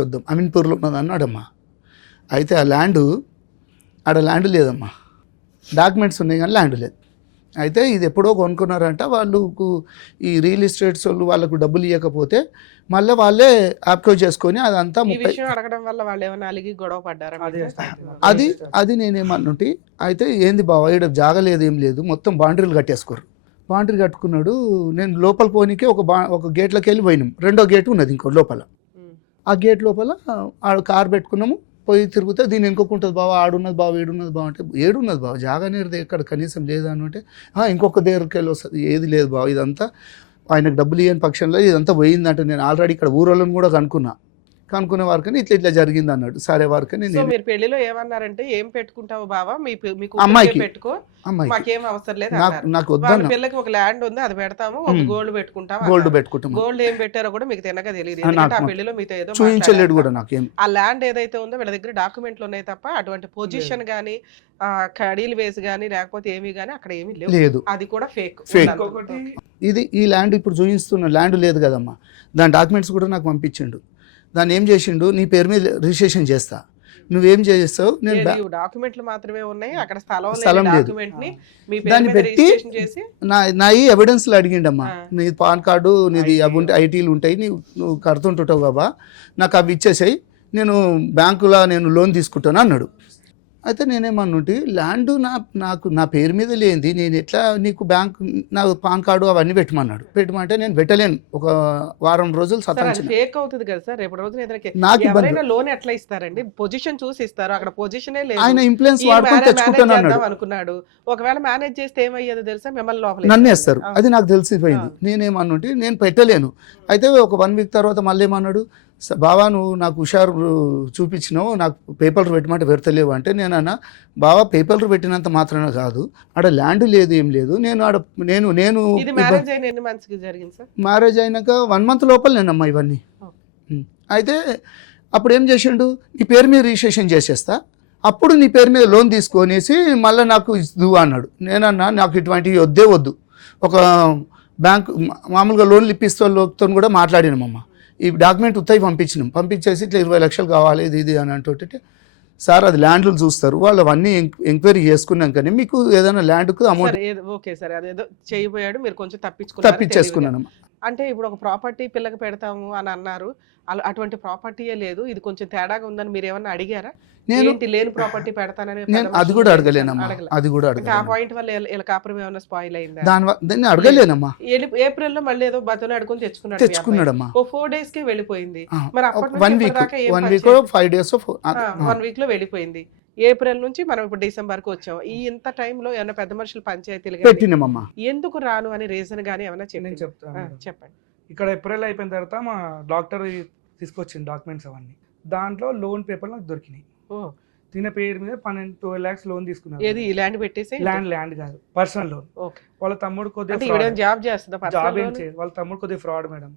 వద్దాం అమీన్పూర్లో ఉన్నది అన్నాడమ్మా. అయితే ఆ ఆడ ల్యాండ్ లేదమ్మా, డాక్యుమెంట్స్ ఉన్నాయి కానీ ల్యాండ్ లేదు. అయితే ఇది ఎప్పుడో కొనుక్కున్నారంట వాళ్ళకు, ఈ రియల్ ఎస్టేట్స్ వాళ్ళు వాళ్ళకు డబ్బులు ఇవ్వకపోతే మళ్ళీ వాళ్ళే ఆప్కో చేసుకొని అదంతా అడగడం వల్ల వాళ్ళు ఏమైనా అలిగి గొడవ పడ్డారు. అది నేనేమన్నుంటి. అయితే ఏంది బావ ఈడ జాగలేదు ఏం లేదు, మొత్తం బాండరీలు కట్టేసుకోరు. బాండరీ కట్టుకున్నాడు. నేను లోపల పోనీకే ఒక గేట్లోకి వెళ్ళి పోయినాం. 2వ గేట్ ఉన్నది ఇంకో లోపల. ఆ గేట్ లోపల కార్ పెట్టుకున్నాము, పోయి తిరుగుతే దీన్ని ఎన్నుకుంటుంది బావ, ఆడున్నది బావ, ఏడున్నది బావ అంటే, ఏడున్నది బావ జాగా అనేది ఎక్కడ కనీసం లేదా అని అంటే, ఇంకొక దగ్గరికి వెళ్ళి వస్తుంది. ఏది లేదు బావ, ఇదంతా ఆయనకు డబ్బులు ఇవ్వని పక్షంలో ఇదంతా పోయిందంటే, నేను ఆల్రెడీ ఇక్కడ ఊరోళ్ళని కూడా కనుక్కునే వారికని ఇట్లా జరిగింది అన్నాడు. సరే వారికని మీరు పెళ్లిలో ఏమన్నారంటే, ఏం పెట్టుకుంటావు బావా, మీకు అమ్మాయికి పెట్టుకో, మాకేం అవసరం లేదు, నాకు వద్దు, పిల్లకి ఒక ల్యాండ్ ఉంది అది పెడతాము, గోల్డ్ పెట్టుకుంటాం. గోల్డ్ ఏం పెట్టారో కూడా మీకు తినగా తెలియదు, ఎందుకంటే ఆ పెళ్లిలో మీతో ఏదో చూపించలేడు కూడా నాకేం. ఆ ల్యాండ్ ఏదైతే ఉందో వీళ్ళ దగ్గర డాక్యుమెంట్లు ఉన్నాయి తప్ప అటువంటి పొజిషన్ గానీ కడీలు వేసి గానీ లేకపోతే ఏమి గానీ అక్కడ ఏమీ లేదు. అది కూడా ఫేక్. ఇది ఈ ల్యాండ్ ఇప్పుడు చూపిస్తున్న ల్యాండ్ లేదు కదమ్మా, దాని డాక్యుమెంట్స్ కూడా నాకు పంపించిండు. దాన్ని ఏం చేసిండు, నీ పేరు మీద రిజిస్ట్రేషన్ చేస్తా, నువ్వేం చేస్తావు, నేను డాక్యుమెంట్లు మాత్రమే ఉన్నాయి, అక్కడ స్థలం లేదు, దాన్ని పెట్టి నా ఈ ఎవిడెన్స్లు అడిగిండమ్మా. నీ పాన్ కార్డు నీది అవి ఉంటే ఐటీలు ఉంటాయి, నువ్వు కడుతుంటుంటావు బాబా, నాకు అవి ఇచ్చేసాయి, నేను బ్యాంకులో లోన్ తీసుకుంటాను అన్నాడు. అయితే నేనేమన్నుంటి, ల్యాండ్ నాకు నా పేరు మీద లేనిది నేను ఎట్లా నీకు బ్యాంక్ నా పాన్ కార్డు అవన్నీ పెట్టమంటే నేను పెట్టలేను. ఒక వారం రోజులు ఫేక్ అవుతుంది కదా సార్. రేపు రోజున లోన్ ఎట్లా ఇస్తారండి, పొజిషన్ చూసి ఇస్తారు, అక్కడ పొజిషనే లేదు, ఆయన ఇన్ఫ్లుయెన్స్ వాడుకొని తెచ్చుకుంటాను అనుకున్నాడు. ఒకవేళ మేనేజ్ చేస్తే ఏమయ్యేదో తెలుసా, మిమ్మల్ని లోపల నన్ను వేస్తారు, అది నాకు తెలిసిపోయింది. నేనేమన్నుంటి, నేను పెట్టలేను. అయితే ఒక 1 week తర్వాత మళ్ళీ ఏమన్నాడు, బావా నువ్వు నాకు హుషారు చూపించినావు, నాకు పేపర్లు పెట్టమంటే పెడతలేవు అంటే, నేనన్నా బావా పేపర్లు పెట్టినంత మాత్రమే కాదు, ఆడ ల్యాండ్ లేదు ఏం లేదు, నేను మ్యారేజ్ అయినాక 1 month లోపల నేనమ్మా ఇవన్నీ. అయితే అప్పుడు ఏం చేసిండు, నీ పేరు మీద రిజిస్ట్రేషన్ చేసేస్తా, అప్పుడు నీ పేరు మీద లోన్ తీసుకొనేసి మళ్ళీ నాకు ఇద్దు అన్నాడు. నేనన్నా నాకు ఇటువంటివి వద్దు, ఒక బ్యాంక్ మామూలుగా లోన్లు ఇప్పిస్తే వాళ్ళతో కూడా మాట్లాడినామమ్మ. ఈ డాక్యుమెంట్ ఉత్తయి పంపించేసి ఇట్లా 20 లక్షలు కావాలి ఇది అని అంటుంటే, సార్ అది ల్యాండ్లు చూస్తారు, వాళ్ళు అవన్నీ ఎంక్వైరీ చేసుకున్నాకనే మీకు ఏదైనా ల్యాండ్కు అమౌంట్ ఓకే సార్, అదేదో చేయబోయాడు, మీరు కొంచెం తప్పించుకున్నారు. తప్పించేసుకున్నాను. అంటే ఇప్పుడు ఒక ప్రాపర్టీ పిల్లకి పెడతాము అని అన్నారు, అటువంటి ప్రాపర్టీయే లేదు, ఇది కొంచెం తేడాగా ఉందని మీరు ఏమన్నా అడిగారా? నేను లేని ప్రాపర్టీ పెడతానని నేను అది కూడా అడగలేనమ్మా, అది కూడా ఆ అడగలేను. పాయింట్ వల్ల వీళ్ళ కాపురం ఏమైనా స్పాయిల్ అయిందా? దాన్ని అడగలేనమ్మా. ఏప్రిల్ లో మళ్ళీ ఏదో బతులు అడుగుని తెచ్చుకున్నాడమ్మా. ఓ 4 days కే వెళ్ళిపోయింది. మరి అప్పటి 1 week 5 days 1 week లో వెళ్ళిపోయింది. ఏప్రిల్ నుంచి మనం ఇప్పుడు డిసెంబర్ కు వచ్చాం. ఈ ఇంత టైంలో ఏమైనా పెద్ద మనుషులు పంచాయతీలు పెట్టినామమ్మా. ఎందుకు రాను అని రీజన్ గానీ ఏమైనా నేను చెప్తాను. చెప్పండి. ఇక్కడ ఏప్రిల్ అయిపోయిన తర్వాత మా డాక్టర్ తీసుకొచ్చింది డాక్యుమెంట్స్ అవన్నీ. దాంట్లో లోన్ పేపర్ నాకు దొరికినాయి. తిన పేరు మీద 12 lakhs లోన్ తీసుకున్నారు. ఏది ల్యాండ్ పెట్టేసి? ల్యాండ్ కాదు, పర్సనల్ లోన్. వాళ్ళ తమ్ముడు కొద్దిగా జాబ్ చేస్తుందా? జాబ్ ఏం చేయదు, వాళ్ళ తమ్ముడు కొద్దిగా ఫ్రాడ్ మేడం.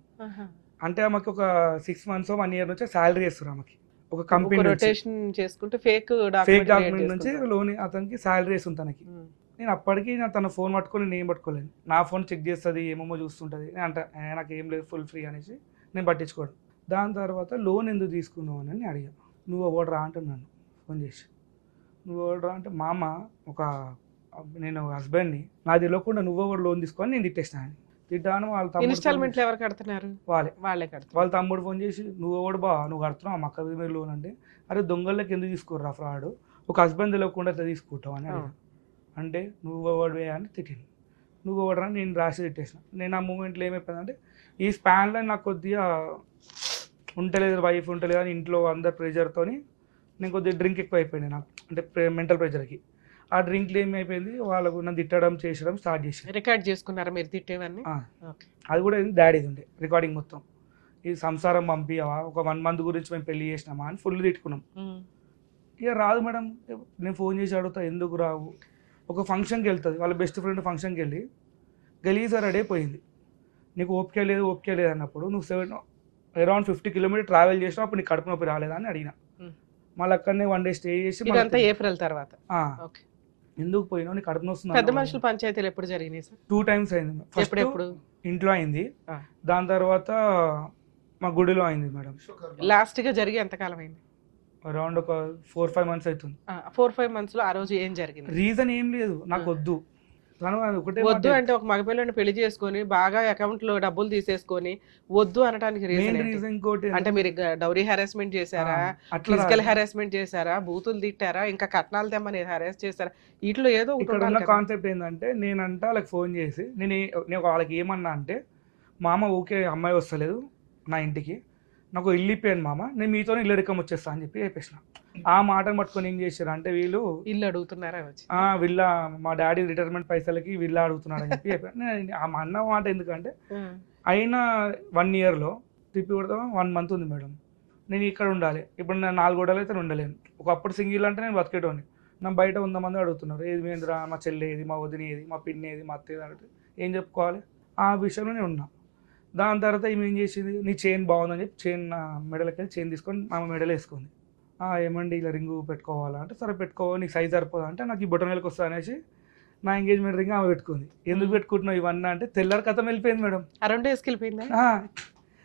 అంటే ఆమెకి ఒక 6 months 1 year నుంచి శాలరీ ఇస్తారు ఆమెకి. ఒక కంపెనీ రొటేషన్ చేసుకుంటూ ఫేక్ డాక్యుమెంట్ నుంచి లోన్ అతనికి శాలరీ ఇస్తుంది తనకి. నేను అప్పటికి తన ఫోన్ పట్టుకొని నేను పట్టుకోలేను. నా ఫోన్ చెక్ చేస్తుంది, ఏమేమో చూస్తుంటుంది. నేను అంటే నాకు ఏం లేదు, ఫుల్ ఫ్రీ అనేసి నేను పట్టించుకోడు. దాని తర్వాత లోన్ ఎందుకు తీసుకున్నావు అని అడిగాను. నువ్వు ఎవడు రా అంటున్నాను ఫోన్ చేసి. నువ్వు ఎవడు రా అంటే మామ ఒక నేను హస్బెండ్ని, నాకు తెలియకుండా నువ్వు ఎవరు లోన్ తీసుకొని నేను తిట్టేసినాను. తిట్టాను. వాళ్ళ తమ్ముడు ఇన్స్టాల్మెంట్లు ఎవరు కడుతున్నారు? వాళ్ళే కడుతున్నారు. వాళ్ళ తమ్ముడు ఫోన్ చేసి నువ్వు ఎవడు బా నువ్వు కడుతున్నావు మా అక్క మీద లోన్ అంటే, అరే దొంగలకి ఎందుకు తీసుకోర్రా ఫ్రాడ్, ఒక హస్బెండ్ తెలియకుండా ఎట్లా తీసుకుంటావు అని అడిగాను. అంటే నువ్వు ఎవడువే అని తిట్టింది. నువ్వు ఎవడరా నేను రాసి తిట్టేసిన. నేను ఆ మూమెంట్లో ఏమైపోయిందంటే ఈ స్పాన్లో నాకు కొద్దిగా ఉండలేదు, వైఫ్ ఉండలేదు అని ఇంట్లో అందరు ప్రెషర్తో నేను కొద్దిగా డ్రింక్ ఎక్కువ అయిపోయింది నాకు, అంటే మెంటల్ ప్రెషర్కి. ఆ డ్రింక్లో ఏమైపోయింది, వాళ్ళకు నన్ను తిట్టడం చేసడం స్టార్ట్ చేసి. రికార్డ్ చేసుకున్నారా మీరు తిట్టేవన్నీ? అది కూడా డాడీది ఉండే రికార్డింగ్ మొత్తం. ఇది సంసారం పంపివా, ఒక 1 month గురించి మేము పెళ్లి చేసినామా అని ఫుల్ తిట్టుకున్నాం. ఇక రాదు మేడం, నేను ఫోన్ చేసి అడుగుతా ఎందుకు రావు. ఒక ఫంక్షన్కి వెళ్తుంది, వాళ్ళ బెస్ట్ ఫ్రెండ్ ఫంక్షన్కి వెళ్ళి గలీజా రెడీ అయిపోయింది. నీకు ఓపిక లేదు అన్నప్పుడు నువ్వు అరౌండ్ 50 kilometers ట్రావెల్ చేసినా అప్పుడు నీకు కడుపు నొప్పి రాలేదా అని అడిగిన. మళ్ళీ అక్కడనే 1 day స్టే చేసి ఏప్రిల్ తర్వాత ఎందుకు పోయినావు, నీకు కడుపు నొస్తుంది. పెద్ద మనుషుల పంచాయతీలు ఎప్పుడు జరిగినాయి సార్? 2 times అయింది. ఎప్పుడు ఇంట్లో అయింది, దాని తర్వాత మా గుడిలో అయింది మేడం. లాస్ట్ గా జరిగి ఎంతకాలం అయింది? అరౌండ్ ఒక 4-5 months అవుతుంది. 4-5 months లో ఆ రోజు ఏం జరిగింది? రీజన్ ఏం లేదు, నాకు వద్దు. వద్దు అంటే ఒక మగపిల్లని పెళ్లి చేసుకొని బాగా అకౌంట్ లో డబ్బులు తీసేసుకొని వద్దు అనడానికి రీజన్ అంటే మీరు డౌరీ హెరాస్మెంట్ చేశారా, ఫిజికల్ హెరాస్మెంట్ చేశారా, బూతులు తిట్టారా, ఇంకా కట్నాలు తెమ్మని హెరాస్ చేశారా? వీటిలో ఏదో ఇక్కడ కాన్సెప్ట్ ఏంటంటే నేనంట వాళ్ళకి ఫోన్ చేసి నేను వాళ్ళకి ఏమన్నా అంటే మామ ఊకే అమ్మాయి వస్తలేదు నా ఇంటికి, నాకు ఇల్లు ఇప్పాను మామ, నేను మీతో ఇల్లు రికం వచ్చేస్తా అని చెప్పి చెప్పేసిన. ఆ మాటను పట్టుకొని ఏం చేశారు అంటే వీళ్ళు ఇల్లు అడుగుతున్నారా, వీళ్ళ మా డాడీ రిటైర్మెంట్ పైసలకి వీళ్ళ అడుగుతున్నాడు అని చెప్పి చెప్పాను. ఆ అన్న మాట ఎందుకంటే అయినా 1 yearలో తిప్పి కొడతాం 1 month ఉంది మేడం, నేను ఇక్కడ ఉండాలి. ఇప్పుడు నేను 4 గోడలు అయితే ఉండలేను. ఒకప్పుడు సింగిల్ అంటే నేను బతికేటోని, నా బయట 100 మంది అడుగుతున్నారు ఏది మేంద్రా, మా చెల్లి ఏది, మా వదిన ఏది, మా పిన్ని ఏది, మా అత్త ఏది అంటే ఏం చెప్పుకోవాలి. ఆ విషయంలో నేను ఉన్నా. దాని తర్వాత ఈమె ఏం చేసింది, నీ చైన్ బాగుందని చెప్పి చైన్ నా మెడలకి వెళ్ళి చైన్ తీసుకొని మా మెడలు వేసుకుంది. ఏమండి ఇలా రింగు పెట్టుకోవాలా అంటే సరే పెట్టుకో, నీకు సైజ్ సరిపోదా అంటే నాకు ఈ బొటనవేలుకి వస్తా అనేసి నా ఎంగేజ్మెంట్ రింగ్ ఆమె పెట్టుకుంది. ఎందుకు పెట్టుకుంటున్నావు ఇవన్నీ అంటే తెల్లారి కథం వెళ్ళిపోయింది మేడం. అరౌండ్ డేస్కి వెళ్ళిపోయింది.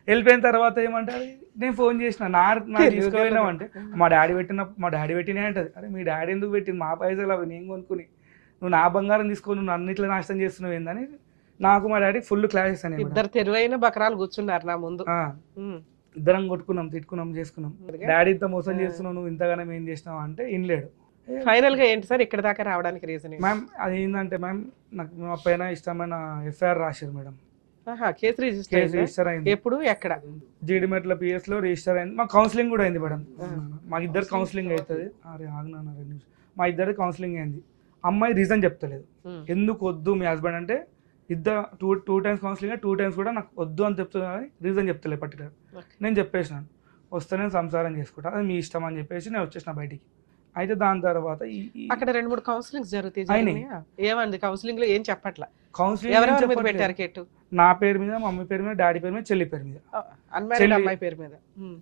వెళ్ళిపోయిన తర్వాత ఏమంటారు, నేను ఫోన్ చేసిన నా తీసుకుపోయినామంటే మా డాడీ పెట్టినా అంటది. అరే మీ డాడీ ఎందుకు పెట్టింది, మా పైసలు అవి నేను కొనుక్కుని, నువ్వు నా బంగారం తీసుకొని నువ్వు అన్నిట్లో నాశనం చేస్తున్నావు ఏందని నాకు మా డాడీ ఫుల్ క్లాసెస్ అని. ఇద్దరు తెరువైన బకరాలు కూర్చున్నారు నా ముందు. ఇద్దరం కొట్టుకున్నాం, తిట్టుకున్నాం, చేసుకున్నాం. డాడీ ఇంత మోసం చేస్తున్నావు, నువ్వు ఇంతగానం ఏం చేసినావు అంటే ఇన్లేడు. ఫైనల్ గా ఏంటి సార్ ఇక్కడ దాకా రావడానికి రీజన్? మ్యామ్ అది ఏంటంటే మ్యామ్ నాకు మా పైన ఇష్టమైన FIR రాశారు మేడం. కేసు రిజిస్టర్ అయింది. ఎప్పుడు ఎక్కడ? జీడిమెట్ల PS లో రిజిస్టర్ అయింది. మా కౌన్సిలింగ్ కూడా అయింది మేడం. మా ఇద్దరు కౌన్సిలింగ్ అవుతుంది. అరే ఆగినా మా ఇద్దరు కౌన్సిలింగ్ అయింది. అమ్మాయి రీజన్ చెప్తలేదు ఎందుకు వద్దు మీ హస్బెండ్ అంటే. ఇద్దరు టూ టైమ్స్ కౌన్సిలింగ్ 2 times కూడా నాకు వద్దు అని చెప్తున్నా కానీ రీజన్ చెప్తలేదు పర్టికులర్. నేను చెప్పేసినాను వస్తే నేను సంసారం చేసుకుంటా, అది మీ ఇష్టం అని చెప్పేసి నేను వచ్చేసిన బయటికి. అయితే దాని తర్వాత అక్కడ 2-3 కౌన్సిలింగ్స్ జరుగుతాయి. ఏమంది కౌన్సిలింగ్ లో ఏం చెప్పట్లా? కౌన్సిలింగ్ పెట్టారు కేటు నా పేరు మీద, మమ్మీ పేరు మీద, డాడీ పేరు మీద, చెల్లి పేరు మీద. అన్మ్యారీడ్ అమ్మాయి పేరు మీద.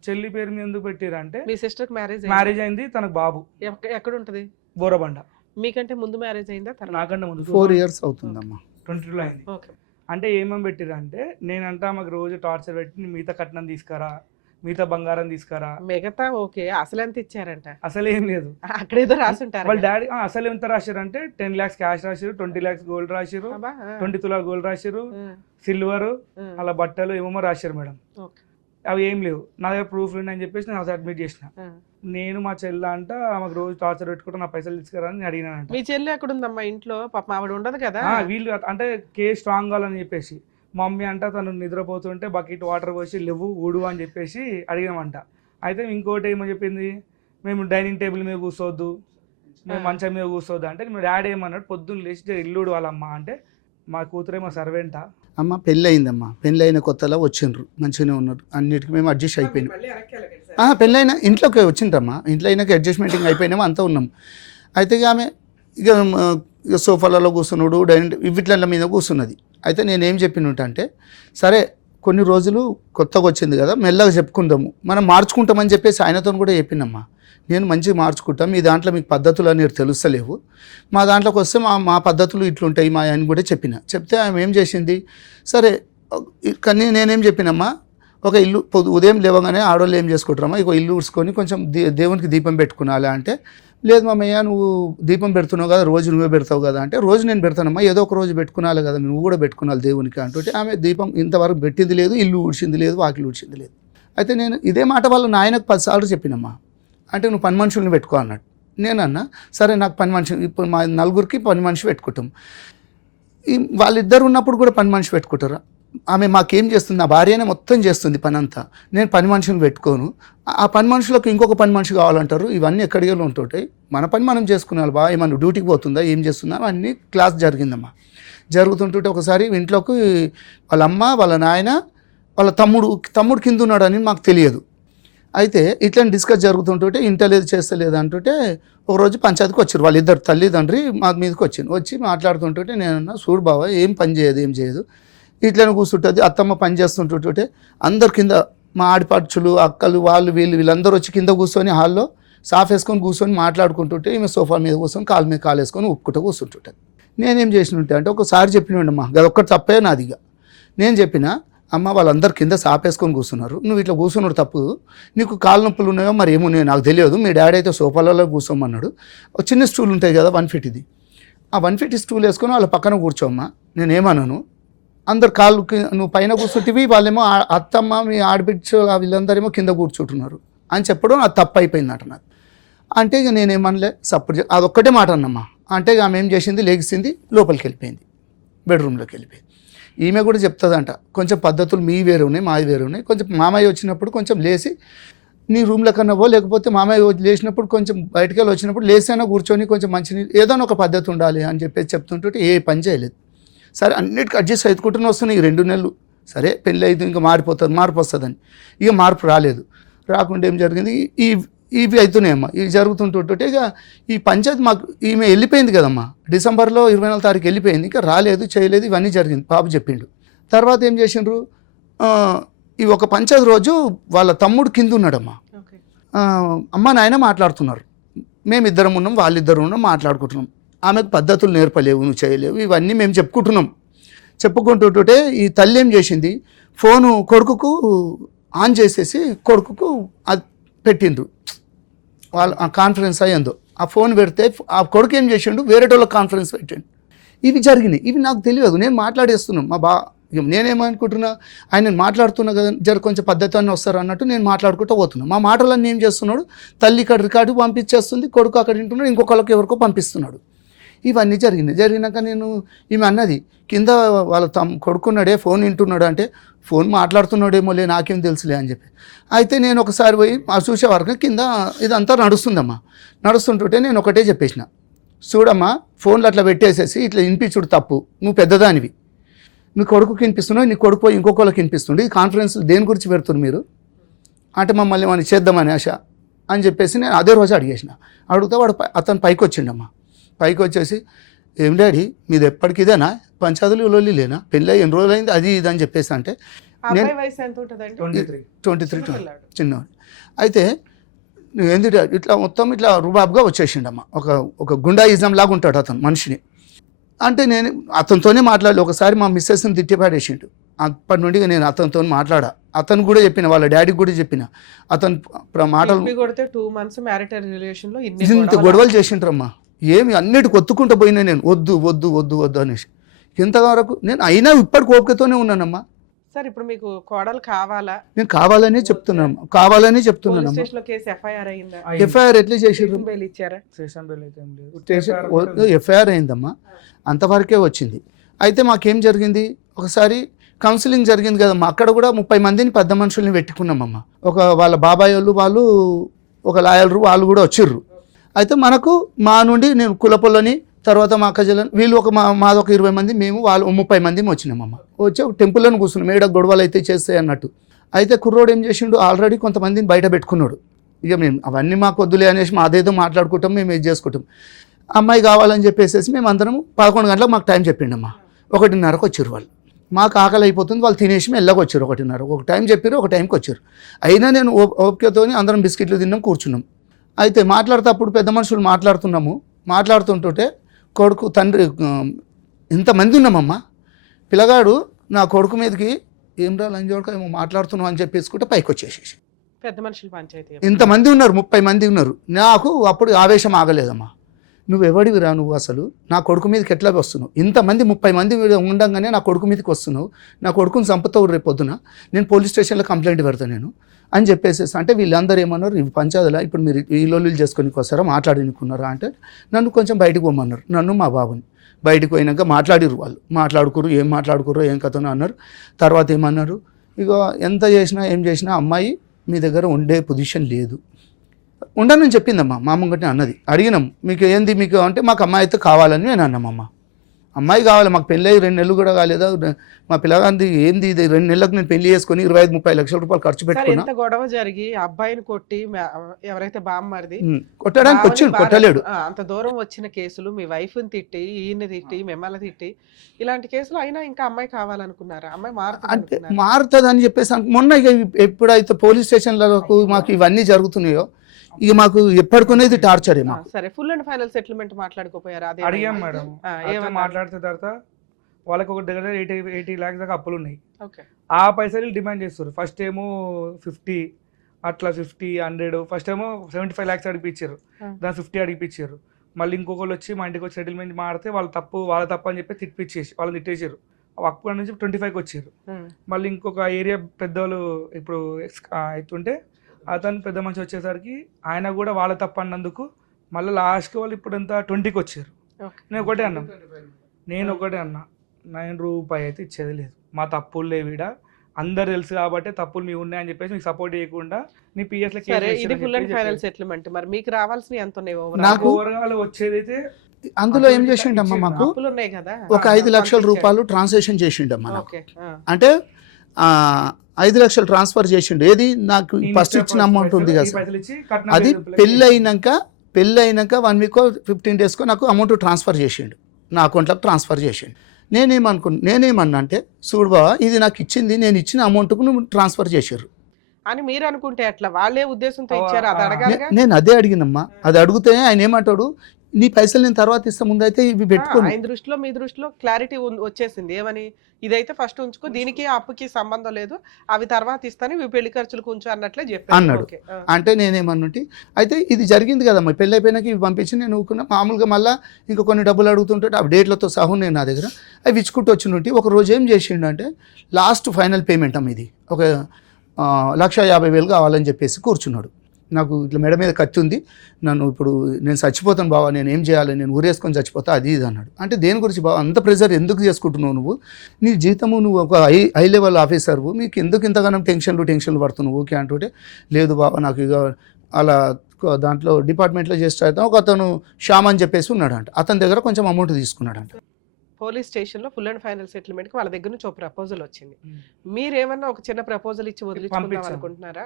చెల్లి పేరు మీద ఎందుకు పెట్టారంటే మీ సిస్టర్ మ్యారేజ్ అయింది, తనకు బాబు. ఎక్కడ ఉంటది? బోరబండ. మీకంటే ముందు మ్యారేజ్ అయిందా? నాకంటే ముందు 4 years అవుతుందమ్మా. 22 అయింది. అంటే ఏమేమి పెట్టిరంటే నేనంట మాకు రోజు టార్చర్ పెట్టి మిగతా కట్నం తీసుకురా, మిగతా బంగారం తీసుకురా. మిగతా ఓకే, అసలు ఎంత ఇచ్చారంట? అసలు ఏం లేదు. అక్కడేదో రాసుంటారు వాళ్ళ డాడీ అసలు ఎంత రాశారు అంటే 10 lakhs క్యాష్ రాశారు, 20 lakhs గోల్డ్ రాశారు, 20 తులాల గోల్డ్ రాశారు, సిల్వర్ అలా బట్టలు ఏమేమో రాశారు మేడం. అవి ఏం లేవు. నా దగ్గర ప్రూఫ్ అని చెప్పేసి నేను సబ్మిట్ చేసిన. నేను మా చెల్ల అంట మాకు రోజు టార్చర్ పెట్టుకుంటే నా పైసలు తీసుకురా అని అడిగినానంట. మీ చెల్లి ఎక్కడ ఉందమ్మా ఇంట్లో? పాపం ఆవిడ ఉండదు కదా. వీళ్ళు అంటే కేసు స్ట్రాంగ్ కావాలని చెప్పేసి మమ్మీ అంట తను నిద్రపోతుంటే బకెట్ వాటర్ పోసి లేవు ఊడు అని చెప్పేసి అడిగినామంట. అయితే ఇంకోటి ఏమో చెప్పింది, మేము డైనింగ్ టేబుల్ మీద కూర్చోవద్దు, మేము మంచం మీద కూర్చోవద్దు అంటే మీ డాడీ ఏమన్నాడు, పొద్దున్న లేచి ఇల్లుడు వాళ్ళమ్మ అంటే మా కూతురేమో సర్వెంటా. అమ్మ పెళ్ళి అయిందమ్మా, పెళ్ళి అయిన కొత్తలో వచ్చిండ్రు, మంచిగానే ఉన్నారు, అన్నిటికీ మేము అడ్జస్ట్ అయిపోయినాం. పెళ్ళైనా ఇంట్లోకి వచ్చిండ్రమ్మా, ఇంట్లో అయినాక అడ్జస్ట్మెంటింగ్ అయిపోయినామో అంతా ఉన్నాం. అయితే ఆమె ఇక సోఫాలలో కూర్చున్నాడు, డైనింగ్ వీటిల మీద కూర్చున్నది. అయితే నేనేం చెప్పినట్టు అంటే, సరే కొన్ని రోజులు కొత్తగా వచ్చింది కదా మెల్లగా చెప్పుకుందాము, మనం మార్చుకుంటామని చెప్పేసి ఆయనతో కూడా చెప్పినమ్మా. నేను మంచిగా మార్చుకుంటాం, మీ దాంట్లో మీకు పద్ధతులు అనేవి తెలుస్తలేవు, మా దాంట్లోకి వస్తే మా పద్ధతులు ఇట్లుంటాయి మా అని కూడా చెప్తే ఆమె ఏం చేసింది, సరే కానీ నేనేం చెప్పినమ్మా, ఒక ఇల్లు ఉదయం లేవగానే ఆడవాళ్ళు ఏం చేసుకుంటారమ్మా, ఇక ఇల్లు ఊడ్చుకొని కొంచెం దేవునికి దీపం పెట్టుకునాలా అంటే, లేదు మామయ్య నువ్వు దీపం పెడుతున్నావు కదా, రోజు నువ్వే పెడతావు కదా అంటే, రోజు నేను పెడతానమ్మా, ఏదో ఒక రోజు పెట్టుకునాలి కదా, నువ్వు కూడా పెట్టుకున్నాను దేవునికి అంటుంటే, ఆమె దీపం ఇంతవరకు పెట్టింది లేదు, ఇల్లు ఊడ్చింది లేదు, వాకిలు ఊడ్చింది లేదు. అయితే నేను ఇదే మాట వాళ్ళ నాయనకు 10 సార్లు చెప్పినమ్మా. అంటే నువ్వు పని మనుషుల్ని పెట్టుకో అన్నాడు. నేనన్నా సరే నాకు పని మనిషి, ఇప్పుడు మా నలుగురికి పని మనిషి పెట్టుకుంటాం, వాళ్ళిద్దరు ఉన్నప్పుడు కూడా పని మనిషి పెట్టుకుంటారా? ఆమె మాకేం చేస్తుంది, నా భార్యనే మొత్తం చేస్తుంది పని అంతా, నేను పని మనుషుని పెట్టుకోను, ఆ పని మనుషులకు ఇంకొక పని మనిషి కావాలంటారు. ఇవన్నీ ఎక్కడికి ఉంటుంటాయి, మన పని మనం చేసుకున్నాను బా, ఏమన్నా డ్యూటీకి పోతుందా, ఏం చేస్తుందా, అన్నీ క్లాస్ జరిగిందమ్మా. జరుగుతుంటుంటే ఒకసారి ఇంట్లోకి వాళ్ళ అమ్మ, వాళ్ళ నాయన, వాళ్ళ తమ్ముడు కింద ఉన్నాడని మాకు తెలియదు. అయితే ఇట్లా డిస్కస్ జరుగుతుంటుంటే ఇంటలేదు చేస్తలేదు అంటుంటే ఒకరోజు పంచాయతీకి వచ్చారు వాళ్ళిద్దరు తల్లిదండ్రి మా మీదకి వచ్చి మాట్లాడుతుంటుంటే నేనన్నా, చూడు బావ ఏం పని చేయదు ఇట్లనే కూర్చుంటుంది, అత్తమ్మ పని చేస్తుంటుంటే అందరు కింద మా ఆడిపడుచులు అక్కలు వాళ్ళు వీళ్ళందరూ వచ్చి కింద కూర్చొని హాల్లో సాఫ్ వేసుకొని కూర్చొని మాట్లాడుకుంటుంటే ఈమె సోఫా మీద కూర్చొని కాలు మీద కాలు వేసుకొని ఉప్పుకుంటూ కూర్చుంటుంటుంది. నేనేం చేసినట్టే అంటే ఒకసారి చెప్పినండమ్మా, అదొక్కటి తప్పే నాదిగా. నేను చెప్పిన అమ్మ వాళ్ళందరూ కింద సాపేసుకొని కూర్చున్నారు, నువ్వు ఇట్లా కూర్చున్నాడు తప్పు, నీకు కాలు నొప్పులు ఉన్నాయో మరి ఏమున్నాయో నాకు తెలియదు, మీ డాడీ అయితే సోఫాలలో కూర్చోమన్నాడు, ఒక చిన్న స్టూల్ ఉంటాయి కదా 150ది, ఆ 150 స్టూల్ వేసుకొని వాళ్ళ పక్కన కూర్చోమ్మా, నేనేమన్నాను, అందరు కాళ్ళు నువ్వు పైన కూర్చుంటివి, వాళ్ళేమో అత్తమ్మ మీ ఆడబిడ్చు వీళ్ళందరేమో కింద కూర్చుంటున్నారు అని చెప్పడం అది తప్పు అయిపోయిందట నాకు. అంటే ఇక నేనేమనలే, సపోర్ట్ అదొక్కటే మాట అన్నమ్మా. అంటే ఇక ఆమె ఏం చేసింది, లెగిసింది, లోపలికి వెళ్ళిపోయింది, బెడ్రూమ్లోకి వెళ్ళిపోయింది. ఈమె కూడా చెప్తుందంట, కొంచెం పద్ధతులు మీ వేరే ఉన్నాయి మాది వేరే ఉన్నాయి, కొంచెం మామయ్య వచ్చినప్పుడు కొంచెం లేచి నీ రూమ్లో కన్నా పో, లేకపోతే మామయ్య లేచినప్పుడు కొంచెం బయటకు వెళ్ళి వచ్చినప్పుడు లేసైనా కూర్చొని కొంచెం మంచి ఏదైనా ఒక పద్ధతి ఉండాలి అని చెప్పేసి చెప్తుంటే ఏ పని చేయలేదు. సరే అన్నిటికీ అడ్జస్ట్ అవుతుకుంటూనే వస్తున్నాయి 2 నెలలు. సరే పెళ్ళి అయితే ఇంకా మార్పు వస్తుందని ఇక మార్పు రాలేదు. రాకుండా ఏం జరిగింది, ఇవి అవుతున్నాయమ్మా, ఇవి జరుగుతుంటుంటే ఇక ఈ పంచాయతీ మాకు ఈమె వెళ్ళిపోయింది కదమ్మా, డిసెంబర్లో 24వ తారీఖు వెళ్ళిపోయింది, ఇంకా రాలేదు చేయలేదు, ఇవన్నీ జరిగింది. బాబు చెప్పిండు. తర్వాత ఏం చేసిండ్రు, ఈ ఒక పంచాయతీ రోజు వాళ్ళ తమ్ముడు కింద ఉన్నాడమ్మా, అమ్మ నాయన మాట్లాడుతున్నారు, మేమిద్దరం ఉన్నాం వాళ్ళిద్దరు ఉన్నాం మాట్లాడుకుంటున్నాం, ఆమెకు పద్ధతులు నేర్పలేవు నువ్వు చేయలేవు ఇవన్నీ మేము చెప్పుకుంటుంటే ఈ తల్లి ఏం చేసింది, ఫోను కొడుకుకు ఆన్ చేసేసి కొడుకుకు అది పెట్టిండ్రు, వాళ్ళు ఆ కాన్ఫరెన్స్ అయ్యిందో ఆ ఫోన్ పెడితే ఆ కొడుకు ఏం చేసిండు, వేరే వాళ్ళకి కాన్ఫరెన్స్ పెట్టిండు. ఇవి జరిగినాయి, ఇవి నాకు తెలియదు, నేను మాట్లాడేస్తున్నాను నేనేమనుకుంటున్నా, ఆయన మాట్లాడుతున్నా కదా కొంచెం పద్ధతి అన్నీ వస్తారు అన్నట్టు నేను మాట్లాడుకుంటూ పోతున్నాను. మా మాటలన్నీ ఏం చేస్తున్నాడు, తల్లి ఇక్కడ రికార్డు పంపించేస్తుంది, కొడుకు అక్కడ వింటున్నాడు, ఇంకొకళ్ళకి ఎవరికో పంపిస్తున్నాడు. ఇవన్నీ జరిగినాక నేను ఈమె అన్నది, కింద వాళ్ళ కొడుకున్నాడే ఫోన్ వింటున్నాడు అంటే, ఫోన్ మాట్లాడుతున్నాడేమోలే నాకేం తెలుసులే అని చెప్పి. అయితే నేను ఒకసారి పోయి చూసే వరకు కింద ఇదంతా నడుస్తుందమ్మా. నడుస్తుంటుంటే నేను ఒకటే చెప్పేసిన, చూడమ్మా ఫోన్లు అట్లా పెట్టేసేసి ఇట్లా వినిపించుడు తప్పు, నువ్వు పెద్దదానివి, నీ కొడుకుకి వినిపిస్తున్నావు, నీ కొడుకు పోయి ఇంకొకళ్ళకి వినిపిస్తుండే, ఈ కాన్ఫరెన్స్ దేని గురించి పెడుతున్నారు మీరు అంటే మమ్మల్ని మనం చేద్దామని ఆశ అని చెప్పేసి నేను అదే రోజు అడిగేసిన. అడిగితే అతను పైకి వచ్చిండమ్మా. పైకి వచ్చేసి, ఏం డాడీ మీది ఎప్పటికి ఇదేనా, పంచాయతీలు లొల్లి లేనా, పెళ్ళి ఎన్ని రోజులు అయింది అది ఇది అని చెప్పేసి అంటే, నేను 23 చిన్నవాడు. అయితే ఏంది ఇట్లా మొత్తం ఇట్లా రుబాబ్గా వచ్చేసిండమ్మా, ఒక గుండాయిజం లాగా ఉంటాడు అతను మనిషిని. అంటే నేను అతనితోనే మాట్లాడలే, ఒకసారి మా మిస్సెస్ని తిట్టిపాడేసిండు, అప్పటి నుండి నేను అతనితో మాట్లాడా, అతను కూడా చెప్పిన, వాళ్ళ డాడీకి కూడా చెప్పిన. అతను మాటలు కొడితే 2 months మ్యారిటల్ రిలేషన్ లో ఇంత గొడవలు చేసింటారమ్మా. ఏమి అన్నిటి కొత్తుకుంటూ పోయినా నేను వద్దు వద్దు వద్దు వద్దు అనేసి. ఇంతవరకు నేను అయినా ఇప్పటికి ఓపికతోనే ఉన్నానమ్మా. సార్ ఇప్పుడు మీకు కోడలు కావాలా? నేను కావాలని చెప్తున్నాను, కావాలని చెప్తున్నానమ్మా. ఎఫ్ఐఆర్ ఎట్లా చేసారు? ఇచ్చారా? ఎఫ్ఐఆర్ అయిందమ్మా, అంతవరకే వచ్చింది. అయితే మాకేం జరిగింది, ఒకసారి కౌన్సిలింగ్ జరిగింది కదమ్మా, అక్కడ కూడా 30 మందిని పెద్ద మనుషుల్ని పెట్టుకున్నామమ్మా. ఒక వాళ్ళ బాబాయ్ వాళ్ళు ఒక లాయర్లు వాళ్ళు కూడా వచ్చిర్రు. అయితే మనకు మా నుండి నేను కులపొల్లని, తర్వాత మా అక్కజలని, వీళ్ళు మాది ఒక 20 మంది, మేము వాళ్ళు 30 మంది వచ్చినామమ్మ. వచ్చి ఒక టెంపుల్లోని కూర్చున్నాం, ఏడ గొడవలు అయితే చేస్తాయి అన్నట్టు. అయితే కుర్రోడు ఏం చేసిండు, ఆల్రెడీ కొంతమందిని బయట పెట్టుకున్నాడు. ఇక మేము అవన్నీ మాకు వద్దులే అనేసి మాదేదో మాట్లాడుకుంటాం, మేము ఇది చేసుకుంటాం. అమ్మాయి కావాలని చెప్పేసి మేము అందరం 11 గంటలకు మాకు టైం చెప్పిండమ్మా. 1:30కు వచ్చారు వాళ్ళు. మాకు ఆకలి అయిపోతుంది, వాళ్ళు తినేసి మెల్లగా వచ్చారు. 1:30 ఒక టైం చెప్పారు, ఒక టైంకి వచ్చారు. అయినా నేను ఓపికతో అందరం బిస్కెట్లు తిన్నాం, కూర్చున్నాం. అయితే మాట్లాడుతూ పెద్ద మనుషులు మాట్లాడుతుంటుంటే కొడుకు తండ్రి ఇంతమంది ఉన్నామమ్మా. పిల్లగాడు నా కొడుకు మీదకి ఏం రా లంజోడక ఏమో మాట్లాడుతున్నావు అని చెప్పేసుకుంటే పైకి వచ్చేసేసి. పెద్ద మనుషులు పంచాయతీ ఇంతమంది ఉన్నారు, 30 మంది ఉన్నారు. నాకు అప్పుడు ఆవేశం ఆగలేదమ్మా. నువ్వు ఎవడివిరా నువ్వు, అసలు నా కొడుకు మీదకి ఎట్లా వస్తున్నావు? ఇంతమంది 30 మంది ఉండగానే నా కొడుకు మీదకి వస్తున్నావు, నా కొడుకుని చంపుతావు రేపు పొద్దున, నేను పోలీస్ స్టేషన్లో కంప్లైంట్ పెడతాను నేను అని చెప్పేసి. అంటే వీళ్ళందరూ ఏమన్నారు, ఇవి పంచాయతీలా ఇప్పుడు మీరు ఈ లోళ్ళు చేసుకొని వస్తారా, మాట్లాడినుకున్నారా అంటే నన్ను కొంచెం బయటకు పోమన్నారు. నన్ను మా బాబుని బయటకు పోయినాక మాట్లాడిరు, వాళ్ళు మాట్లాడుకురు, ఏం మాట్లాడుకురు ఏం కథనో అన్నారు. తర్వాత ఏమన్నారు, ఇక ఎంత చేసినా ఏం చేసినా అమ్మాయి మీ దగ్గర ఉండే పొజిషన్ లేదు, ఉండనని చెప్పిందమ్మా. మా ముంగటే అన్నది. అడిగినాం మీకు ఏంది మీకు అంటే, మాకు అమ్మాయి అయితే కావాలని నేను అన్నామమ్మా. అమ్మాయి కావాలి, మాకు పెళ్ళి 2 నెలలు కూడా కాలేదా, మా పిల్లగాంది ఏంది ఇది, 2 నెలలకు నేను పెళ్లి చేసుకుని 25-30 లక్షల రూపాయలు ఖర్చు పెట్టుకున్నా. ఎంత గొడవ జరిగి అబ్బాయిని కొట్టి ఎవరైతే బామ్మరిది కొట్టడానికి వచ్చిండు, కొట్టలేడు. అంత దూరం వచ్చిన కేసులు, మీ వైఫ్ని తిట్టి, ఈయన్ని తిట్టి, మిమ్మల్ని తిట్టి, ఇలాంటి కేసులు అయినా ఇంకా అమ్మాయి కావాలనుకున్నారా? అమ్మాయి మారుతుంది అని చెప్పేసి మొన్న ఇక ఎప్పుడైతే పోలీస్ స్టేషన్లకు మాకు ఇవన్నీ జరుగుతున్నాయో ఇక మాకు ఎప్పటికొనేది టార్చర్ ఏమో. సరే, ఫుల్ అండ్ ఫైనల్ సెటిల్మెంట్ మాట్లాడుకోపోయారా? అడిగాం మేడం, మాట్లాడితే తర్వాత వాళ్ళకి ఒక దగ్గర 80 lakhs దాకా అప్పులు ఉన్నాయి. ఆ పైసలు డిమాండ్ చేస్తారు. ఫస్ట్ ఏమో 50, అట్లా 50, 100, ఫస్ట్ ఏమో 75 lakhs అడిపించారు, దాని 50 అడిపించారు. మళ్ళీ ఇంకొకళ్ళు వచ్చి మా ఇంటికి వచ్చి సెటిల్మెంట్ మాడితే వాళ్ళ తప్పు అని చెప్పి తిట్టించేసి వాళ్ళని తిట్టేసారు. అక్కడ నుంచి 25కి వచ్చారు. మళ్ళీ ఇంకొక ఏరియా పెద్దవాళ్ళు ఇప్పుడు అవుతుంటే అతను పెద్ద మనిషి వచ్చేసరికి ఆయన కూడా వాళ్ళ తప్పు అన్నందుకు మళ్ళీ లాస్ట్కి వాళ్ళు ఇప్పుడు ఎంత 20కి వచ్చారు. నేను ఒకటే అన్నా, 9 రూపాయి అయితే ఇచ్చేది లేదు, మా తప్పులు లేవిడ, అందరు తెలుసు కాబట్టి తప్పులు మీ ఉన్నాయని చెప్పేసి మీకు సపోర్ట్ చేయకుండా నీ పిఎస్ సెటిల్మెంట్. మరి మీకు రావాల్సిన ఎంత నాకు ఓవరాల్ వచ్చేదైతే అందులో ఏం చేసిండమ్మా, మాకు ఒక 5 లక్షల రూపాయలు ట్రాన్సాక్షన్ చేసిండమ్మా. అంటే 5 లక్షలు ట్రాన్స్ఫర్ చేసిండు. ఏది నాకు ఫస్ట్ ఇచ్చిన అమౌంట్ ఉంది కదా, అది పెళ్ళి అయినాక 1 week 15 days నాకు అమౌంట్ ట్రాన్స్ఫర్ చేసిండు, నా అకౌంట్లోకి ట్రాన్స్ఫర్ చేసిండు. నేనేమన్నా అంటే, చూడు బావ ఇది నాకు ఇచ్చింది, నేను ఇచ్చిన అమౌంట్కు నువ్వు ట్రాన్స్ఫర్ చేసారు అని మీరు అనుకుంటే అట్లా వాళ్ళే ఉద్దేశంతో ఇచ్చారు. అది అడగాలి. నేను అదే అడిగినమ్మా. అది అడిగితే ఆయన ఏమంటాడు, నీ పైసలు నేను తర్వాత ఇస్తా, ముందైతే ఇవి పెట్టుకోండి. ఆయన దృష్టిలో మీ దృష్టిలో క్లారిటీ వచ్చేసింది ఏమని, ఇదైతే ఫస్ట్ ఉంచుకో, దీనికి అప్పుకి సంబంధం లేదు, అవి తర్వాత ఇస్తాను, ఇవి పెళ్లి ఖర్చులకు ఉంచు అన్నట్లే చెప్పాను అన్నాడు. అంటే నేనేమన్నుంటి, అయితే ఇది జరిగింది కదమ్మా, పెళ్ళి అయిపోయినాక ఇవి పంపించి నేను ఊరుకున్నా. మామూలుగా మళ్ళీ ఇంకా కొన్ని డబ్బులు అడుగుతుంటే ఆ డేట్లతో సహా నేను నా దగ్గర అవి ఇచ్చుకుంటూ వచ్చినట్టు. ఒక రోజు ఏం చేసిండు అంటే, లాస్ట్ ఫైనల్ పేమెంట్ అమ్మ ఇది ఒక 1,50,000 కావాలని చెప్పేసి కూర్చున్నాడు. నాకు ఇట్లా మెడ మీద కత్తి ఉంది, నన్ను ఇప్పుడు నేను చచ్చిపోతాను బావా, నేను ఏం చేయాలి, నేను ఊరేసుకొని చచ్చిపోతా, అది ఇది అన్నాడు. అంటే దేని గురించి బావా అంత ప్రెజర్ ఎందుకు చేసుకుంటున్నావు నువ్వు, నీ జీతము నువ్వు ఒక హై లెవెల్ ఆఫీసర్వు, మీకు ఎందుకు ఇంతగానో టెన్షన్లు పడుతున్నావు ఓకే అంటుంటే, లేదు బావా నాకు ఇక అలా దాంట్లో డిపార్ట్మెంట్లో చేస్తే ఒక అతను శ్యామ్ అని చెప్పేసి ఉన్నాడంట, అతని దగ్గర కొంచెం అమౌంట్ తీసుకున్నాడంట. పోలీస్ స్టేషన్ లో ఫుల్ అండ్ ఫైనల్ సెటిల్మెంట్ కి వాళ్ళ దగ్గర నుంచి ఒక ప్రపోజల్ వచ్చింది. మీరేమన్నా ఒక చిన్న ప్రపోజల్ ఇచ్చి వదిలించుకుందాం అనుకుంటున్నారా?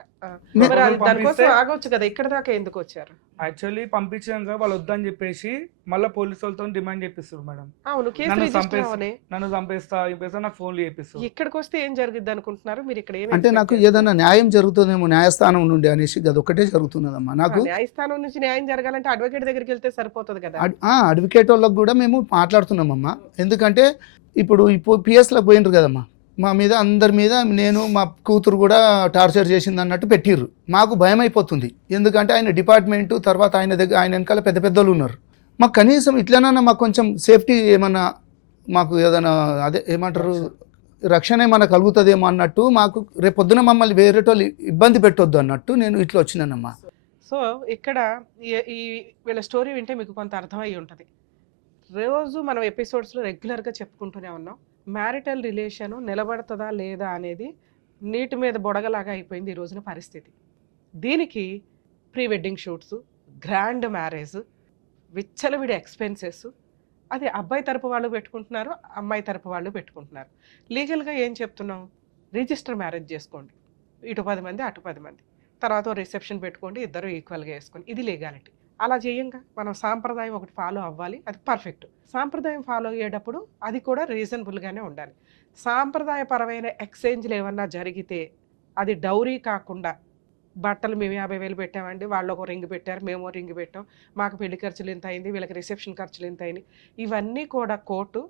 దానికోసం ఆగొచ్చు కదా, ఇక్కడ దాకా ఎందుకు వచ్చారు? యాక్చువల్లీ పంపించాక వాళ్ళు వద్దని చెప్పేసి మళ్ళీ పోలీసు వాళ్ళతో డిమాండ్ చేపిస్తారు మేడం. అవును, నన్ను చంపేస్తా నాకు ఫోన్లు చేపిస్తారు. ఇక్కడికి వస్తే ఏం జరిగింది అనుకుంటున్నారు మీరు? ఇక్కడ అంటే నాకు ఏదైనా న్యాయం జరుగుతుందేమో న్యాయస్థానం నుండి అనేసి అది ఒకటే జరుగుతున్నదమ్మా. నాకు న్యాయస్థానం నుంచి న్యాయం జరగాలంటే అడ్వకేట్ దగ్గరికి వెళ్తే సరిపోతుంది కదా. అడ్వకేట్ వాళ్ళకి కూడా మేము మాట్లాడుతున్నామమ్మా. ఎందుకంటే ఇప్పుడు పిఎస్లోకి పోయినరు కదమ్మా, మా మీద అందరి మీద నేను మా కూతురు కూడా టార్చర్ చేసింది అన్నట్టు పెట్టిర్రు. మాకు భయం అయిపోతుంది, ఎందుకంటే ఆయన డిపార్ట్మెంటు తర్వాత ఆయన దగ్గర ఆయన వెనకాల పెద్ద పెద్దలు ఉన్నారు. మాకు కనీసం ఇట్లనన్నా మాకు కొంచెం సేఫ్టీ ఏమన్నా మాకు ఏదైనా అదే ఏమంటారు రక్షణ ఏమన్నా కలుగుతుందేమో అన్నట్టు, మాకు రేపొద్దున మమ్మల్ని వేరేటోళ్ళు ఇబ్బంది పెట్టొద్దు అన్నట్టు నేను ఇట్లా వచ్చినానమ్మా. సో ఇక్కడ ఈ వీళ్ళ స్టోరీ వింటే మీకు కొంత అర్థమై ఉంటుంది. రోజు మనం ఎపిసోడ్స్లో రెగ్యులర్గా చెప్పుకుంటూనే ఉన్నాం, మ్యారిటల్ రిలేషను నిలబడుతుందా లేదా అనేది నీటి మీద బొడగలాగా అయిపోయింది ఈ రోజున పరిస్థితి. దీనికి pre wedding shoots, grand marriage, విచ్చలవిడి ఎక్స్పెన్సెస్, అది అబ్బాయి తరపు వాళ్ళు పెట్టుకుంటున్నారు, అమ్మాయి తరపు వాళ్ళు పెట్టుకుంటున్నారు. లీగల్గా ఏం చెప్తున్నాం, రిజిస్టర్ మ్యారేజ్ చేసుకోండి, ఇటు 10 మంది అటు 10 మంది, తర్వాత రిసెప్షన్ పెట్టుకోండి, ఇద్దరు ఈక్వల్గా వేసుకోండి, ఇది లీగాలిటీ. అలా చేయంగా మనం సాంప్రదాయం ఒకటి ఫాలో అవ్వాలి, అది పర్ఫెక్ట్. సాంప్రదాయం ఫాలో అయ్యేటప్పుడు అది కూడా రీజనబుల్గానే ఉండాలి. సాంప్రదాయపరమైన ఎక్స్చేంజ్లు ఏమన్నా జరిగితే అది డౌరీ కాకుండా, బట్టలు మేము 50,000 పెట్టామండి, వాళ్ళు ఒక రింగ్ పెట్టారు, మేము రింగ్ పెట్టాం, మాకు పెళ్లి ఖర్చులు ఎంత అయింది, వీళ్ళకి రిసెప్షన్ ఖర్చులు ఎంత అయినాయి, ఇవన్నీ కూడా కోర్టు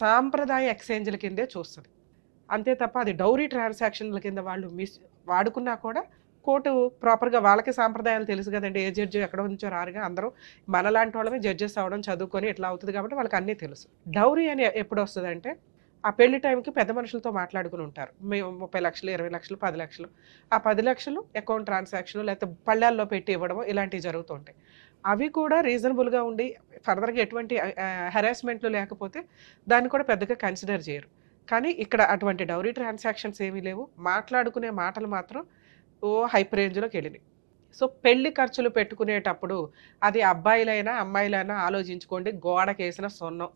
సాంప్రదాయ ఎక్స్చేంజ్ల కిందే చూస్తుంది. అంతే తప్ప అది డౌరీ ట్రాన్సాక్షన్ల కింద వాళ్ళు వాడుకున్నా కూడా కోర్టు ప్రాపర్గా, వాళ్ళకి సాంప్రదాయాలు తెలుసు కదండి, ఏ జడ్జి ఎక్కడ నుంచో రారుగా, అందరూ మనలాంటి వాళ్ళమే జడ్జెస్ అవ్వడం చదువుకొని ఇట్లా అవుతుంది కాబట్టి వాళ్ళకి అన్నీ తెలుసు. డౌరీ అని ఎప్పుడు వస్తుంది అంటే ఆ పెళ్లి టైంకి పెద్ద మనుషులతో మాట్లాడుకుని ఉంటారు, మేము 30 లక్షలు 20 లక్షలు 10 లక్షలు, ఆ 10 లక్షలు అకౌంట్ ట్రాన్సాక్షన్ లేకపోతే పళ్ళాల్లో పెట్టి ఇవ్వడము ఇలాంటివి జరుగుతుంటాయి. అవి కూడా రీజనబుల్గా ఉండి ఫర్దర్గా ఎటువంటి హెరాస్మెంట్లు లేకపోతే దాన్ని కూడా పెద్దగా కన్సిడర్ చేయరు. కానీ ఇక్కడ అటువంటి డౌరీ ట్రాన్సాక్షన్స్ ఏమీ లేవు, మాట్లాడుకునే మాటలు మాత్రం హైప్ రేంజ్లోకి వెళ్ళినాయి. సో పెళ్లి ఖర్చులు పెట్టుకునేటప్పుడు అది అబ్బాయిలైనా అమ్మాయిలైనా ఆలోచించుకోండి, గోడకేసిన సొన్నం.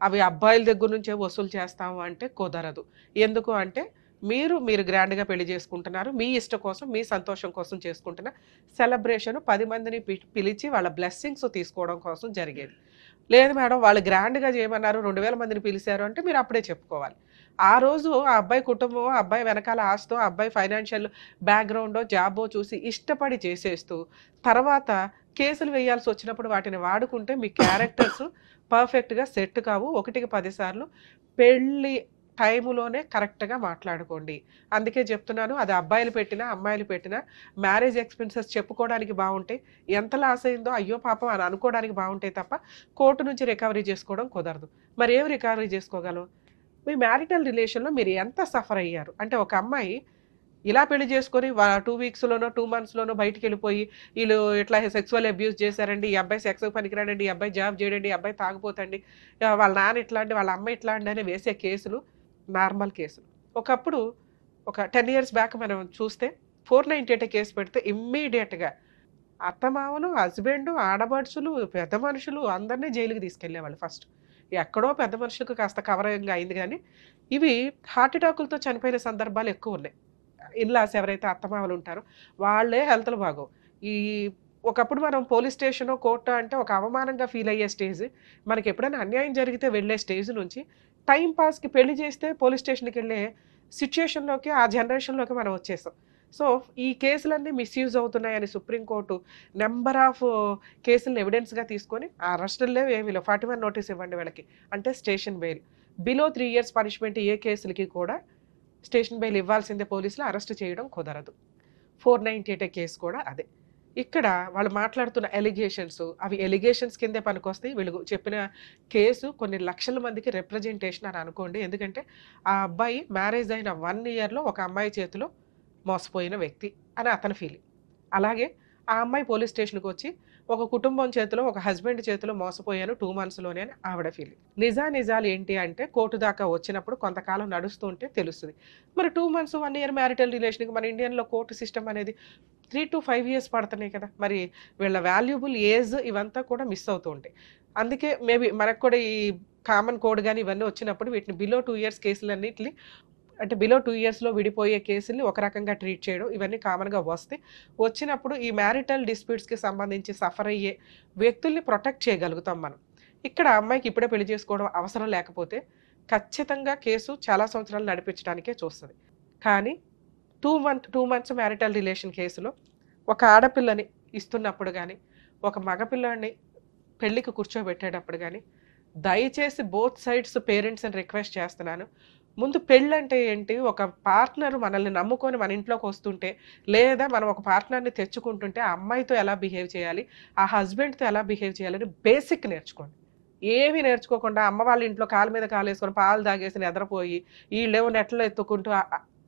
అవి అబ్బాయిల దగ్గర నుంచే వసూలు చేస్తాము అంటే కుదరదు. ఎందుకు అంటే మీరు గ్రాండ్గా పెళ్లి చేసుకుంటున్నారు, మీ ఇష్టం కోసం, మీ సంతోషం కోసం చేసుకుంటున్న సెలబ్రేషన్ 10 మందిని పిలిచి వాళ్ళ బ్లెస్సింగ్స్ తీసుకోవడం కోసం జరిగేది. లేదు మేడం వాళ్ళు గ్రాండ్గా చేయమన్నారు, 2000 మందిని పిలిచారు అంటే మీరు అప్పుడే చెప్పుకోవాలి. ఆ రోజు ఆ అబ్బాయి కుటుంబం, ఆ అబ్బాయి వెనకాల ఆస్తో, అబ్బాయి ఫైనాన్షియల్ బ్యాక్గ్రౌండో జాబో చూసి ఇష్టపడి చేసేస్తూ తర్వాత కేసులు వేయాల్సి వచ్చినప్పుడు వాటిని వాడుకుంటే మీ క్యారెక్టర్స్ పర్ఫెక్ట్గా సెట్ కావు. 1కి 10 సార్లు పెళ్ళి టైములోనే కరెక్ట్గా మాట్లాడుకోండి. అందుకే చెప్తున్నాను, అది అబ్బాయిలు పెట్టినా అమ్మాయిలు పెట్టినా మ్యారేజ్ ఎక్స్పెన్సెస్ చెప్పుకోవడానికి బాగుంటాయి, ఎంత లాస్ అయిందో అయ్యో పాపం అని అనుకోవడానికి బాగుంటాయి తప్ప కోర్టు నుంచి రికవరీ చేసుకోవడం కుదరదు. మరి ఏం రికవరీ చేసుకోగలం? మీ మ్యారిటల్ రిలేషన్లో మీరు ఎంత సఫర్ అయ్యారు అంటే, ఒక అమ్మాయి ఇలా పెళ్లి చేసుకొని 2 వీక్స్లోనో 2 మంత్స్లోనో బయటికి వెళ్ళిపోయి వీళ్ళు ఇట్లా సెక్సువల్ అబ్యూస్ చేశారండి, ఈ అబ్బాయి సెక్స్ పనికిరాడండి, ఈ అబ్బాయి జాబ్ చేయడండి, ఈ అబ్బాయి తాగిపోతండి, వాళ్ళ నాన్న ఇట్లా అండి, వాళ్ళ అమ్మ ఇట్లా అండి అని వేసే కేసులు నార్మల్ కేసులు. ఒకప్పుడు ఒక 10 ఇయర్స్ బ్యాక్ మనం చూస్తే 498 కేసు పెడితే ఇమ్మీడియట్గా అత్తమామలు, హస్బెండ్, ఆడబడుచులు, పెద్ద మనుషులు అందరినీ జైలుకి తీసుకెళ్లేవాళ్ళు. ఫస్ట్ ఎక్కడో పెద్ద మనుషులకు కాస్త కవరింగ్ అయింది, కానీ ఇవి హార్ట్ అటాకులతో చనిపోయిన సందర్భాలు ఎక్కువ ఉన్నాయి. ఇన్లాస్ ఎవరైతే అత్తమామలు ఉంటారో వాళ్ళే హెల్త్లు బాగోవు. ఒకప్పుడు మనం పోలీస్ స్టేషనో కోర్టు అంటే ఒక అవమానంగా ఫీల్ అయ్యే స్టేజ్, మనకి ఎప్పుడైనా అన్యాయం జరిగితే వెళ్ళే స్టేజ్ నుంచి టైం పాస్కి పెళ్లి చేస్తే పోలీస్ స్టేషన్కి వెళ్ళే సిచ్యుయేషన్లోకి, ఆ జనరేషన్లోకి మనం వచ్చేసాం. సో ఈ కేసులన్నీ మిస్యూజ్ అవుతున్నాయని సుప్రీంకోర్టు నెంబర్ ఆఫ్ కేసులను ఎవిడెన్స్గా తీసుకొని ఆ అరెస్టుల్లో ఏమీ లేవు, 41 నోటీస్ ఇవ్వండి వీళ్ళకి అంటే station bail. Below 3 years punishment ఏ కేసులకి కూడా స్టేషన్ బెయిల్ ఇవ్వాల్సిందే, పోలీసులు అరెస్ట్ చేయడం కుదరదు. 498 కేసు కూడా అదే. ఇక్కడ వాళ్ళు మాట్లాడుతున్న ఎలిగేషన్స్ అవి ఎలిగేషన్స్ కిందే పనికొస్తాయి. వీళ్ళు చెప్పిన కేసు కొన్ని లక్షల మందికి రిప్రజెంటేషన్ అని అనుకోండి. ఎందుకంటే ఆ అబ్బాయి మ్యారేజ్ అయిన 1 ఇయర్లో ఒక అమ్మాయి చేతిలో మోసపోయిన వ్యక్తి అని అతని ఫీలింగ్. అలాగే ఆ అమ్మాయి పోలీస్ స్టేషన్కి వచ్చి ఒక కుటుంబం చేతిలో, ఒక హస్బెండ్ చేతిలో మోసపోయాను 2 మంత్స్లోనే అని ఆవిడ ఫీలింగ్. నిజాలు ఏంటి అంటే కోర్టు దాకా వచ్చినప్పుడు కొంతకాలం నడుస్తుంటే తెలుస్తుంది. మరి 2 మంత్స్ 1 ఇయర్ మ్యారిటల్ రిలేషన్కి మన ఇండియన్లో కోర్టు సిస్టమ్ అనేది 3 to 5 years పడుతున్నాయి కదా. మరి వీళ్ళ వాల్యుబుల్ ఏజ్ ఇవంతా కూడా మిస్ అవుతూ ఉంటాయి. అందుకే మేబీ మనకు కూడా ఈ కామన్ కోడ్ కానీ ఇవన్నీ వచ్చినప్పుడు వీటిని బిలో 2 years కేసులన్నింటినీ అంటే బిలో 2 yearsలో విడిపోయే కేసుల్ని ఒక రకంగా ట్రీట్ చేయడం ఇవన్నీ కామన్గా వచ్చినప్పుడు ఈ మ్యారిటల్ డిస్ప్యూట్స్కి సంబంధించి సఫర్ అయ్యే వ్యక్తుల్ని ప్రొటెక్ట్ చేయగలుగుతాం మనం. ఇక్కడ అమ్మాయికి ఇప్పుడే పెళ్లి చేసుకోవడం అవసరం లేకపోతే ఖచ్చితంగా కేసు చాలా సంవత్సరాలు నడిపించడానికే చూస్తుంది. కానీ 2 months మ్యారిటల్ రిలేషన్ కేసులో ఒక ఆడపిల్లని ఇస్తున్నప్పుడు కానీ, ఒక మగపిల్లాడిని పెళ్ళికి కూర్చోబెట్టేటప్పుడు కానీ దయచేసి బోత్ సైడ్స్ పేరెంట్స్ని రిక్వెస్ట్ చేస్తున్నాను, ముందు పెళ్ళంటే ఏంటి? ఒక పార్ట్నర్ మనల్ని నమ్ముకొని మన ఇంట్లోకి వస్తుంటే, లేదా మనం ఒక పార్ట్నర్‌ని తెచ్చుకుంటుంటే, ఆ అమ్మాయితో ఎలా బిహేవ్ చేయాలి? ఆ హస్బెండ్‌తో ఎలా బిహేవ్ చేయాలని బేసిక్ నేర్చుకోండి. ఏమి నేర్చుకోకుండా అమ్మ వాళ్ళ ఇంట్లో కాలు మీద కాలేసుకొని పాలు తాగేసి నిద్రపోయి, ఈళ్ళేమో నెట్లో ఎత్తుకుంటూ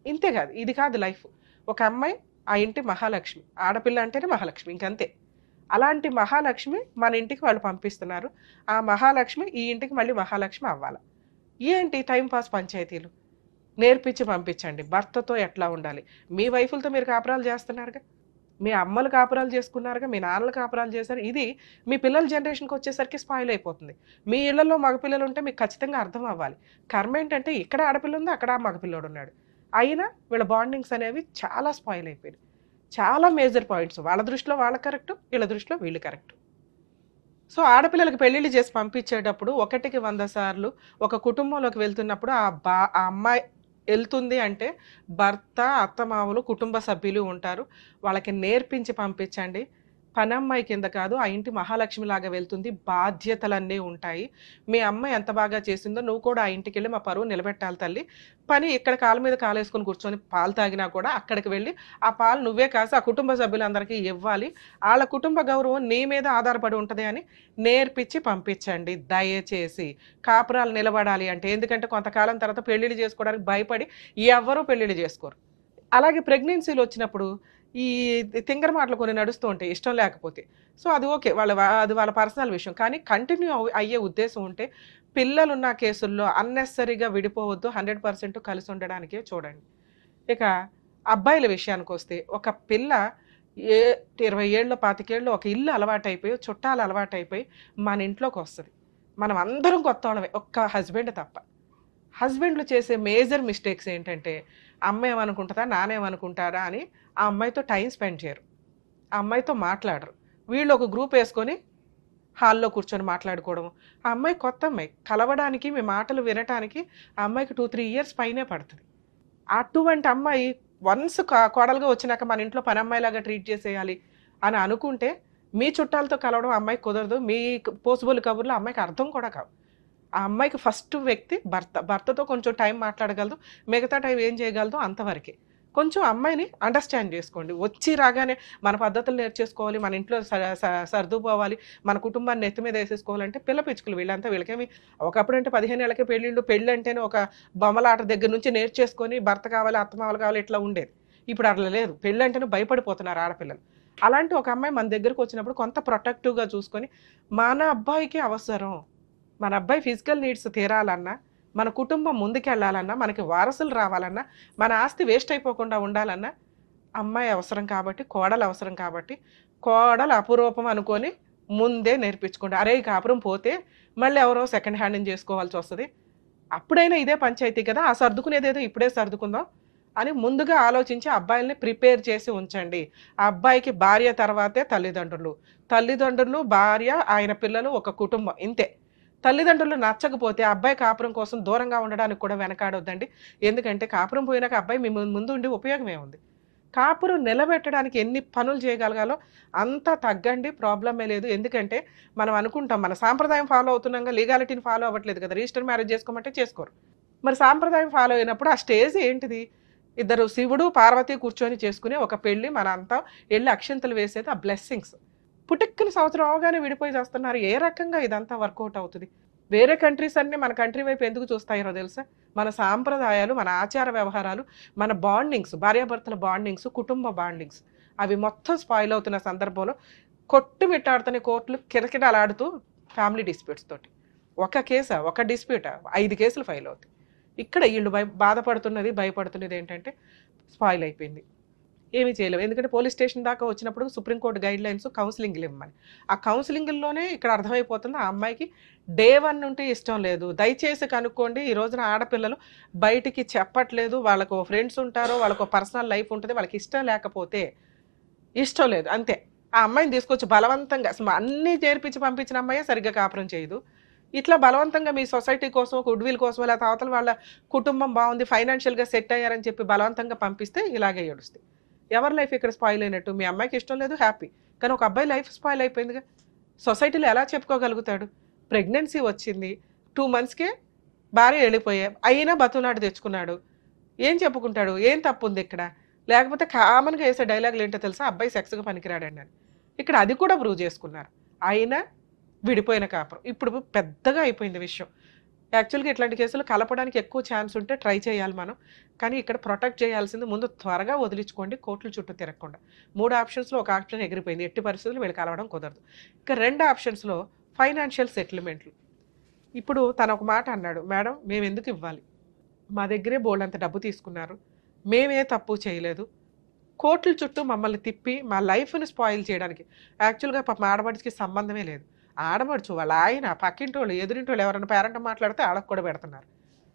ఇంతే కాదు. ఇది కాదు లైఫ్. ఒక అమ్మాయి ఆ ఇంటి మహాలక్ష్మి. ఆడపిల్ల అంటేనే మహాలక్ష్మి ఇంకంతే. అలాంటి మహాలక్ష్మి మన ఇంటికి వాళ్ళు పంపిస్తున్నారు. ఆ మహాలక్ష్మి ఈ ఇంటికి మళ్ళీ మహాలక్ష్మి అవ్వాల. ఏంటి టైమ్ పాస్ పంచాయతీలు? నేర్పించి పంపించండి. భర్తతో ఎట్లా ఉండాలి? మీ వైఫులతో మీరు కాపురాలు చేస్తున్నారుగా. మీ అమ్మలు కాపురాలు చేసుకున్నారుగా. మీ నాన్నలు కాపురాలు చేశారు. ఇది మీ పిల్లల జనరేషన్‌కొచ్చేసరికి స్పాయిల్ అయిపోతుంది. మీ ఇళ్లలో మగపిల్లలుంటే మీకు ఖచ్చితంగా అర్థం అవ్వాలి. కర్మ ఏంటంటే ఇక్కడ ఆడపిల్ల ఉంది, అక్కడ మగపిల్లోడున్నాడు. అయినా వీళ్ళ బాండింగ్స్ అనేవి చాలా స్పాయిల్ అయిపోయినాయి. చాలా మేజర్ పాయింట్స్. వాళ్ళ దృష్టిలో వాళ్ళు కరెక్ట్. వీళ్ళ దృష్టిలో వీళ్ళు కరెక్ట్. సో, ఆడపిల్లలకి పెళ్ళిళ్ళు చేసి పంపించేటప్పుడు 1కి 100 సార్లు ఒక కుటుంబంలోకి వెళ్తున్నప్పుడు ఆ అమ్మాయి ఎళ్తుంది అంటే భర్త, అత్తమామలు, కుటుంబ సభ్యులు ఉంటారు. వాళ్ళకి నేర్పించి పంపించండి. పనమ్మాయి కింద కాదు, ఆ ఇంటి మహాలక్ష్మిలాగా వెళ్తుంది. బాధ్యతలన్నీ ఉంటాయి. మీ అమ్మ ఎంత బాగా చేసిందో నువ్వు కూడా ఆ ఇంటికెళ్ళి మా పరువు నిలబెట్టాలి తల్లి. పని ఇక్కడ కాలు మీద కాలేసుకొని కూర్చొని పాలు తాగినా కూడా అక్కడికి వెళ్ళి ఆ పాలు నువ్వే కాసి ఆ కుటుంబ సభ్యులందరికీ ఇవ్వాలి. ఆళ్ళ కుటుంబ గౌరవం నీ మీద ఆధారపడి ఉంటది అని నేర్పించి పంపించండి దయచేసి. కాపురాలు నిలబడాలి అంటే ఎందుకంటే కొంతకాలం తర్వాత పెళ్ళిళ్ళు చేసుకోవడానికి భయపడి ఎవ్వరూ పెళ్ళిళ్ళు చేసుకోరు. అలాగే ప్రెగ్నెన్సీలొచ్చినప్పుడు ఈ తింగర మాటలు కొన్ని నడుస్తూ ఉంటాయి ఇష్టం లేకపోతే. సో, అది ఓకే. అది వాళ్ళ పర్సనల్ విషయం. కానీ కంటిన్యూ అయ్యే ఉద్దేశం ఉంటే పిల్లలున్న కేసుల్లో అన్నెసెసరీగా విడిపోవద్దు. 100% కలిసి ఉండడానికే చూడండి. ఇక అబ్బాయిల విషయానికొస్తే ఒక పిల్ల ఏ 20 ఏళ్ళో, 25 ఏళ్ళో ఒక ఇల్లు అలవాటైపోయి, చుట్టాలు అలవాటైపోయి మన ఇంట్లోకొస్తది. మనం అందరం కొత్తోళ్ళమే. ఒక్క హస్బెండ్ తప్ప. హస్బెండ్‌లు చేసే మేజర్ మిస్టేక్స్ ఏంటంటే, అమ్మ ఏమనుకుంటదా? నాన్న ఏమనుకుంటారా? అని ఆ అమ్మాయితో టైమ్ స్పెండ్ చేయరు. ఆ అమ్మాయితో మాట్లాడరు. వీళ్ళు ఒక గ్రూప్ యేసుకొని హాల్‌లో కూర్చొని మాట్లాడుకోవడం. ఆ అమ్మాయి కొత్త అమ్మాయి. కలవడానికి, మీ మాటలు వినటానికి ఆ అమ్మాయికి 2, 3 ఇయర్స్ పైనే పడతది. అటువంటి అమ్మాయి వన్స్ కోడలుగా వచ్చినాక మన ఇంట్లో పనమ్మాయిలాగా ట్రీట్ చేసేయాలి అని అనుకుంటే, మీ చుట్టాలతో కలవడం ఆ అమ్మాయికి కుదరదు. మీ పోసుబోలు కబుర్లు ఆ అమ్మాయికి అర్థం కూడా కావు. ఆ అమ్మాయికి ఫస్ట్ వ్యక్తి భర్త. భర్తతో కొంచెం టైం మాట్లాడగలదు. మిగతా టైం ఏం చేయగలదో అంతవరకే. కొంచెం అమ్మాయిని అండర్‌స్టాండ్ చేసుకోండి. వచ్చి రాగానే మన పద్ధతులు నేర్చేసుకోవాలి, మన ఇంట్లో స స సర్దుకుపోవాలి, మన కుటుంబాన్ని నెత్తి మీద ఏసేసుకోవాలంటే పిల్ల పిచ్చుకలు వీళ్ళంతా. వీళ్ళకేమి ఒకప్పుడంటే 15 ఏళ్ళకే పెళ్ళిళ్ళు, పెళ్ళంటేనే ఒక బొమ్మలాట దగ్గర నుంచి నేర్చేసుకొని భర్త కావాలి, అత్తమామలు కావాలి ఇట్లా ఉండేది. ఇప్పుడు అట్లా లేదు. పెళ్ళంటేనే భయపడిపోతున్నారు ఆడపిల్లలు. అలాంటి ఒక అమ్మాయి మన దగ్గరకొచ్చినప్పుడు కొంత ప్రొటెక్టివ్‌గా చూసుకొని, మన అబ్బాయికి అవసరం. మన అబ్బాయి ఫిజికల్ నీడ్స్ తీరాలన్నా, మన కుటుంబం ముందుకెళ్ళాలన్నా, మనకి వారసులు రావాలన్నా, మన ఆస్తి వేస్ట్ అయిపోకుండా ఉండాలన్నా, అమ్మాయి అవసరం కాబట్టి, కోడలు అవసరం కాబట్టి, కోడలు అపురూపం అనుకోని ముందే నేర్పించుకోండి. అరే! ఈ కాపురం పోతే మళ్ళీ ఎవరో సెకండ్ హ్యాండ్‌ని చేసుకోవాల్సొస్తది. అప్పుడైనా ఇదే పంచాయతీ కదా! ఆ సర్దుకునేదేదో ఇప్పుడే సర్దుకుందాం అని ముందుగా ఆలోచించి అబ్బాయిల్ని ప్రిపేర్ చేసి ఉంచండి. ఆ అబ్బాయికి భార్య తర్వాతే తల్లిదండ్రులు. తల్లిదండ్రులు, భార్య, ఆయన పిల్లలు, ఒక కుటుంబం ఇంతే. తల్లిదండ్రులు నచ్చకపోతే అబ్బాయి కాపురం కోసం దూరంగా ఉండడానికి కూడా వెనకాడొద్దండి. ఎందుకంటే కాపురం పోయినాక అబ్బాయి మీ ముందు ఉండి ఉపయోగం ఏముంది? కాపురం నిలబెట్టడానికి ఎన్ని పనులు చేయగలగాలో అంతా తగ్గండి. ప్రాబ్లమే లేదు. ఎందుకంటే మనం అనుకుంటాం మన సాంప్రదాయం ఫాలో అవుతున్నాంగా, లీగాలిటీని ఫాలో అవ్వట్లేదు కదా! రిజిస్టర్ మ్యారేజ్ చేసుకోమంటే చేసుకోరు. మరి సాంప్రదాయం ఫాలో అయినప్పుడు ఆ స్టేజ్ ఏంటిది? ఇద్దరు శివుడు, పార్వతి కూర్చొని చేసుకునే ఒక పెళ్లి. మనంతా ఎళ్లి అక్షింతలు వేసేది ఆ బ్లెస్సింగ్స్. పుటుక్కున సంవత్సరం అవగానే విడిపోయి చేస్తున్నారు. ఏ రకంగా ఇదంతా వర్కౌట్ అవుతది? వేరే కంట్రీస్ అన్నీ మన కంట్రీ వైపు ఎందుకు చూస్తాయో తెలుసా? మన సాంప్రదాయాలు, మన ఆచార వ్యవహారాలు, మన బాండింగ్స్, భార్యాభర్తల బాండింగ్స్, కుటుంబ బాండింగ్స్ అవి మొత్తం స్పాయిల్ అవుతున్న సందర్భంలో కొట్టుమిట్టాడుతున్న కోర్టులు కిరకిటలాడుతూ ఫ్యామిలీ డిస్ప్యూట్స్ తోటి. ఒక కేసా? ఒక డిస్ప్యూటా? 5 కేసులు ఫైల్ అవుతాయి. ఇక్కడ ఈళ్ళు బాధపడుతున్నది, భయపడుతున్నది ఏంటంటే స్పాయిల్ అయిపోయింది. ఏమీ చేయలేము. ఎందుకంటే పోలీస్ స్టేషన్ దాకా వచ్చినప్పుడు సుప్రీంకోర్టు గైడ్‌లైన్స్ కౌన్సెలింగ్‌లు ఇమ్మని. ఆ కౌన్సెలింగ్‌ల్లోనే ఇక్కడ అర్థమైపోతుంది ఆ అమ్మాయికి డే 1 నుండి ఇష్టం లేదు. దయచేసి కనుక్కోండి. ఈ రోజున ఆడపిల్లలు బయటికి చెప్పట్లేదు. వాళ్ళకో ఫ్రెండ్స్ ఉంటారు. వాళ్ళకో పర్సనల్ లైఫ్ ఉంటది. వాళ్ళకి ఇష్టం లేకపోతే ఇష్టం లేదు అంతే. ఆ అమ్మాయిని తీసుకొచ్చి బలవంతంగా అన్నీ నేర్పించి పంపించిన అమ్మాయే సరిగ్గా కాపురం చేయదు. ఇట్లా బలవంతంగా మీ సొసైటీ కోసం, గుడ్‌విల్ కోసమో లేకపోతే అవతల వాళ్ళ కుటుంబం బావుంది, ఫైనాన్షియల్‌గా సెట్ అయ్యారని చెప్పి బలవంతంగా పంపిస్తే ఇలాగే ఏడుస్తాయి. ఎవరి లైఫ్ ఇక్కడ స్పాయిల్ అయినట్టు? మీ అమ్మాయికి ఇష్టం లేదు హ్యాపీ. కానీ ఒక అబ్బాయి లైఫ్ స్పాయిల్ అయిపోయిందిగా. సొసైటీలో ఎలా చెప్పుకోగలుగుతాడు? ప్రెగ్నెన్సీ వచ్చింది. 2 మంత్స్‌కే భార్య వెళ్ళిపోయా అయినా బతులాడి తెచ్చుకున్నాడు. ఏం చెప్పుకుంటాడు? ఏం తప్పు ఉంది ఇక్కడ? లేకపోతే కామన్‌గా వేసే డైలాగులు ఏంటో తెలుసా? అబ్బాయి సెక్స్‌కి పనికిరాడండి అని. ఇక్కడ అది కూడా ప్రూవ్ చేసుకున్నారు. అయినా విడిపోయిన కాపురం. ఇప్పుడు పెద్దగా అయిపోయింది విషయం. యాక్చువల్‌గా ఇట్లాంటి కేసులు కలపడానికి ఎక్కువ ఛాన్స్ ఉంటే ట్రై చేయాలి మనం. కానీ ఇక్కడ ప్రొటెక్ట్ చేయాల్సింది ముందు త్వరగా వదిలించుకోండి, కోర్టుల చుట్టూ తిరగకుండా. 3 ఆప్షన్స్‌లో ఒక ఆప్షన్ ఎగిరిపోయింది. ఎట్టి పరిస్థితుల్లో వీళ్ళు కలవడం కుదరదు. ఇక 2 ఆప్షన్స్‌లో ఫైనాన్షియల్ సెటిల్మెంట్లు. ఇప్పుడు తను ఒక మాట అన్నాడు, మేడం మేమెందుకు ఇవ్వాలి? మా దగ్గరే బోలెడంత డబ్బు తీసుకున్నారు. మేమే తప్పు చేయలేదు. కోర్టుల చుట్టూ మమ్మల్ని తిప్పి మా లైఫ్‌ని స్పాయిల్ చేయడానికి. యాక్చువల్‌గా పాపం ఆడపడుచుకి సంబంధమే లేదు. ఆడపడుచు వాళ్ళ ఆయన, పక్కింటోళ్ళు, ఎదురింటోళ్ళు ఎవరైనా పేరెంట్ మాట్లాడితే ఆళ్ళకి కూడా పెడుతున్నారు.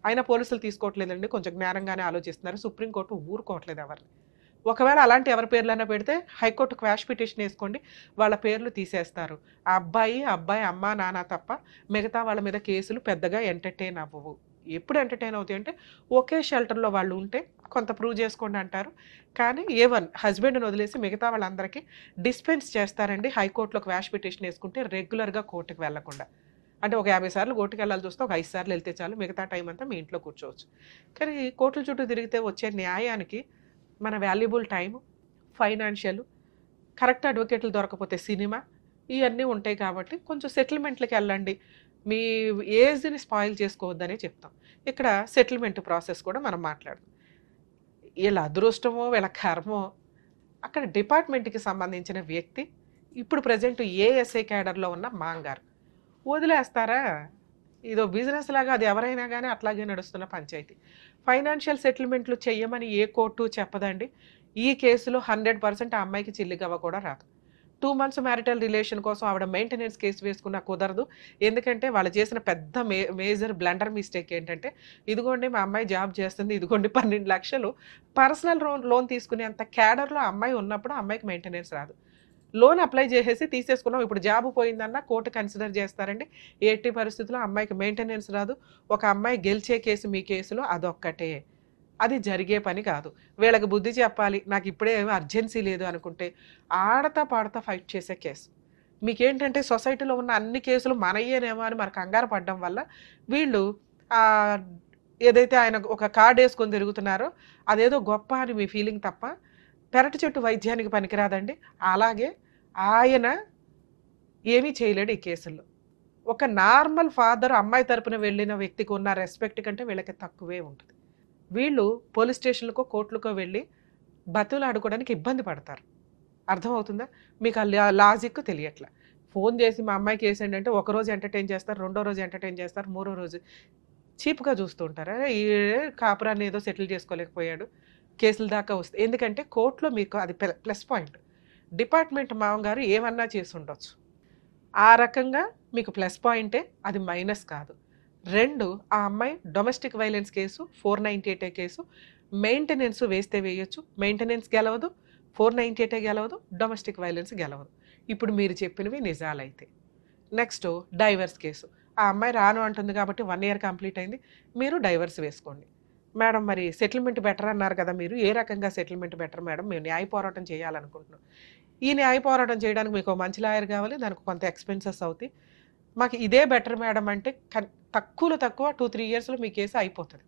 అయినా పోలీసులు తీసుకోవట్లేదండి. కొంచెం జ్ఞానంగానే ఆలోచిస్తున్నారు. సుప్రీంకోర్టు ఊరుకోవట్లేదు ఎవరిని. ఒకవేళ అలాంటి ఎవరి పేర్లైనా పెడితే హైకోర్టు క్వాష్ పిటిషన్ వేసుకోండి, వాళ్ళ పేర్లు తీసేస్తారు. ఆ అబ్బాయి అమ్మ నాన్న తప్ప మిగతా వాళ్ళ మీద కేసులు పెద్దగా ఎంటర్టైన్ అవ్వవు. ఎప్పుడు ఎంటర్టైన్ అవుతాయి అంటే ఒకే షెల్టర్లో వాళ్ళు ఉంటే కొంత ప్రూవ్ చేసుకోండి అంటారు. కానీ హస్బెండ్ని వదిలేసి మిగతా వాళ్ళందరికీ డిస్పెన్స్ చేస్తారండి హైకోర్టులో క్వాష్ పిటిషన్ వేసుకుంటే, రెగ్యులర్గా కోర్టుకు వెళ్లకుండా. అంటే ఒక 50 సార్లు కోర్టుకు వెళ్ళాల్సి వస్తే ఒక 5 సార్లు వెళ్తే చాలు, మిగతా టైం అంతా మీ ఇంట్లో కూర్చోవచ్చు. కానీ కోర్టుల చుట్టూ తిరిగితే వచ్చే న్యాయానికి మన వాల్యుబుల్ టైము, ఫైనాన్షియల్, కరెక్ట్ అడ్వకేట్లు దొరకపోతే సినిమా, ఇవన్నీ ఉంటాయి కాబట్టి కొంచెం సెటిల్మెంట్లకి వెళ్ళండి. మీ ఏజ్ని స్పాయిల్ చేసుకోవద్దనే చెప్తాం. ఇక్కడ సెటిల్మెంట్ ప్రాసెస్ కూడా మనం మాట్లాడదాం. వీళ్ళ అదృష్టమో వీళ్ళ కర్మో, అక్కడ డిపార్ట్మెంట్కి సంబంధించిన వ్యక్తి ఇప్పుడు ప్రజెంట్ ఏఎస్ఐ క్యాడర్లో ఉన్న మాంగారు వదిలేస్తారా? ఇదో బిజినెస్ లాగా అది ఎవరైనా కానీ అట్లాగే నడుస్తున్న పంచాయతీ. ఫైనాన్షియల్ సెటిల్మెంట్లు చెయ్యమని ఏ కోర్టు చెప్పదండి. ఈ కేసులో 100% ఆ అమ్మాయికి చిల్లిగవ్వ కూడా రాదు. 2 months మ్యారిటల్ రిలేషన్ కోసం ఆవిడ మెయింటెనెన్స్ కేసు వేసుకున్నా కుదరదు. ఎందుకంటే వాళ్ళు చేసిన పెద్ద మేజర్ బ్లండర్ మిస్టేక్ ఏంటంటే, ఇదిగోండి మా అమ్మాయి జాబ్ చేస్తుంది, ఇదిగోండి 12 లక్షలు పర్సనల్ లోన్ తీసుకునేంత క్యాడర్లో అమ్మాయి ఉన్నప్పుడు ఆ అమ్మాయికి మెయింటెనెన్స్ రాదు. లోన్ అప్లై చేసేసి తీసేసుకున్నాం, ఇప్పుడు జాబ్ పోయిందన్న కోర్టు కన్సిడర్ చేస్తారండి. ఎట్టి పరిస్థితుల్లో అమ్మాయికి మెయింటెనెన్స్ రాదు. ఒక అమ్మాయి గెలిచే కేసు మీ కేసులో అదొక్కటే. అది జరిగే పని కాదు. వీళ్ళకి బుద్ధి చెప్పాలి, నాకు ఇప్పుడే ఏమీ అర్జెన్సీ లేదు అనుకుంటే ఆడతా పాడతా ఫైట్ చేసే కేసు. మీకేంటంటే సొసైటీలో ఉన్న అన్ని కేసులు మనయ్యేనేమో అని మనకు కంగారు పడడం వల్ల వీళ్ళు ఏదైతే ఆయన ఒక కార్డు వేసుకొని తిరుగుతున్నారో అదేదో గొప్ప అని మీ ఫీలింగ్ తప్ప పెరటి చెట్టు వైద్యానికి పనికిరాదండి. అలాగే ఆయన ఏమీ చేయలేడు ఈ కేసుల్లో. ఒక నార్మల్ ఫాదర్ అమ్మాయి తరపున వెళ్ళిన వ్యక్తికి ఉన్న రెస్పెక్ట్ కంటే వీళ్ళకి తక్కువే ఉంటుంది. వీళ్ళు పోలీస్ స్టేషన్లకో కోర్టులకో వెళ్ళి బతులు ఆడుకోవడానికి ఇబ్బంది పడతారు. అర్థమవుతుందా? మీకు ఆ లాజిక్ తెలియట్లా. ఫోన్ చేసి మా అమ్మాయికి వేసేయండి అంటే ఒకరోజు ఎంటర్టైన్ చేస్తారు, రెండో రోజు ఎంటర్టైన్ చేస్తారు, మూడో రోజు చీప్గా చూస్తూ ఉంటారు. ఈ కాపురాన్ని ఏదో సెటిల్ చేసుకోలేకపోయాడు, కేసుల దాకా వస్తే. ఎందుకంటే కోర్టులో మీకు అది ప్లస్ పాయింట్. డిపార్ట్మెంట్ మామగారు ఏమన్నా చేసి ఉండొచ్చు, ఆ రకంగా మీకు ప్లస్ పాయింటే, అది మైనస్ కాదు. 2, ఆ అమ్మాయి domestic violence case 498 case, maintenance వేస్తే వేయొచ్చు, మెయింటెనెన్స్ గెలవదు, 498 గెలవదు, డొమెస్టిక్ వైలెన్స్ గెలవదు. ఇప్పుడు మీరు చెప్పినవి నిజాలైతే. Next divorce case. ఆ అమ్మాయి రాను అంటుంది కాబట్టి 1 year కంప్లీట్ అయింది, మీరు డైవర్స్ వేసుకోండి. మేడం మరి సెటిల్మెంట్ బెటర్ అన్నారు కదా, మీరు ఏ రకంగా సెటిల్మెంట్ బెటర్ మేడం, మేము న్యాయ పోరాటం చేయాలనుకుంటున్నాం. ఈ న్యాయ పోరాటం చేయడానికి మీకు మంచి లాయర్ కావాలి, దానికి కొంత ఎక్స్పెన్సెస్ అవుతాయి. మాకు ఇదే బెటర్ మేడం అంటే తక్కువ 2-3 yearsలో మీ కేసు అయిపోతుంది.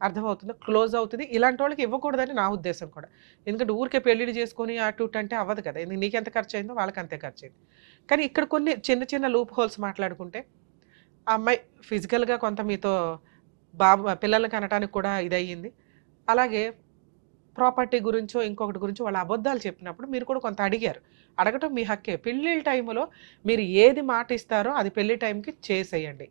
అర్థమవుతుందా? క్లోజ్ అవుతుంది. ఇలాంటి వాళ్ళకి ఇవ్వకూడదని నా ఉద్దేశం కూడా. ఎందుకంటే ఊరికే పెళ్ళిళ్ళు చేసుకొని అటు ఇటు అంటే అవ్వదు కదా. నీకెంత ఖర్చు అయిందో వాళ్ళకి అంతే ఖర్చు అయింది. కానీ ఇక్కడ కొన్ని చిన్న లూప్ హోల్స్ మాట్లాడుకుంటే, ఆ అమ్మాయి ఫిజికల్గా కొంత మీతో పిల్లల్ని కనటానికి కూడా ఇదయ్యింది. అలాగే ప్రాపర్టీ గురించో ఇంకొకటి గురించో వాళ్ళ అబద్ధాలు చెప్పినప్పుడు మీరు కూడా కొంత అడిగారు. అడగటం మీ హక్కే. పెళ్ళిళ్ళ టైంలో మీరు ఏది మాట ఇస్తారో అది పెళ్లి టైంకి చేసేయండి.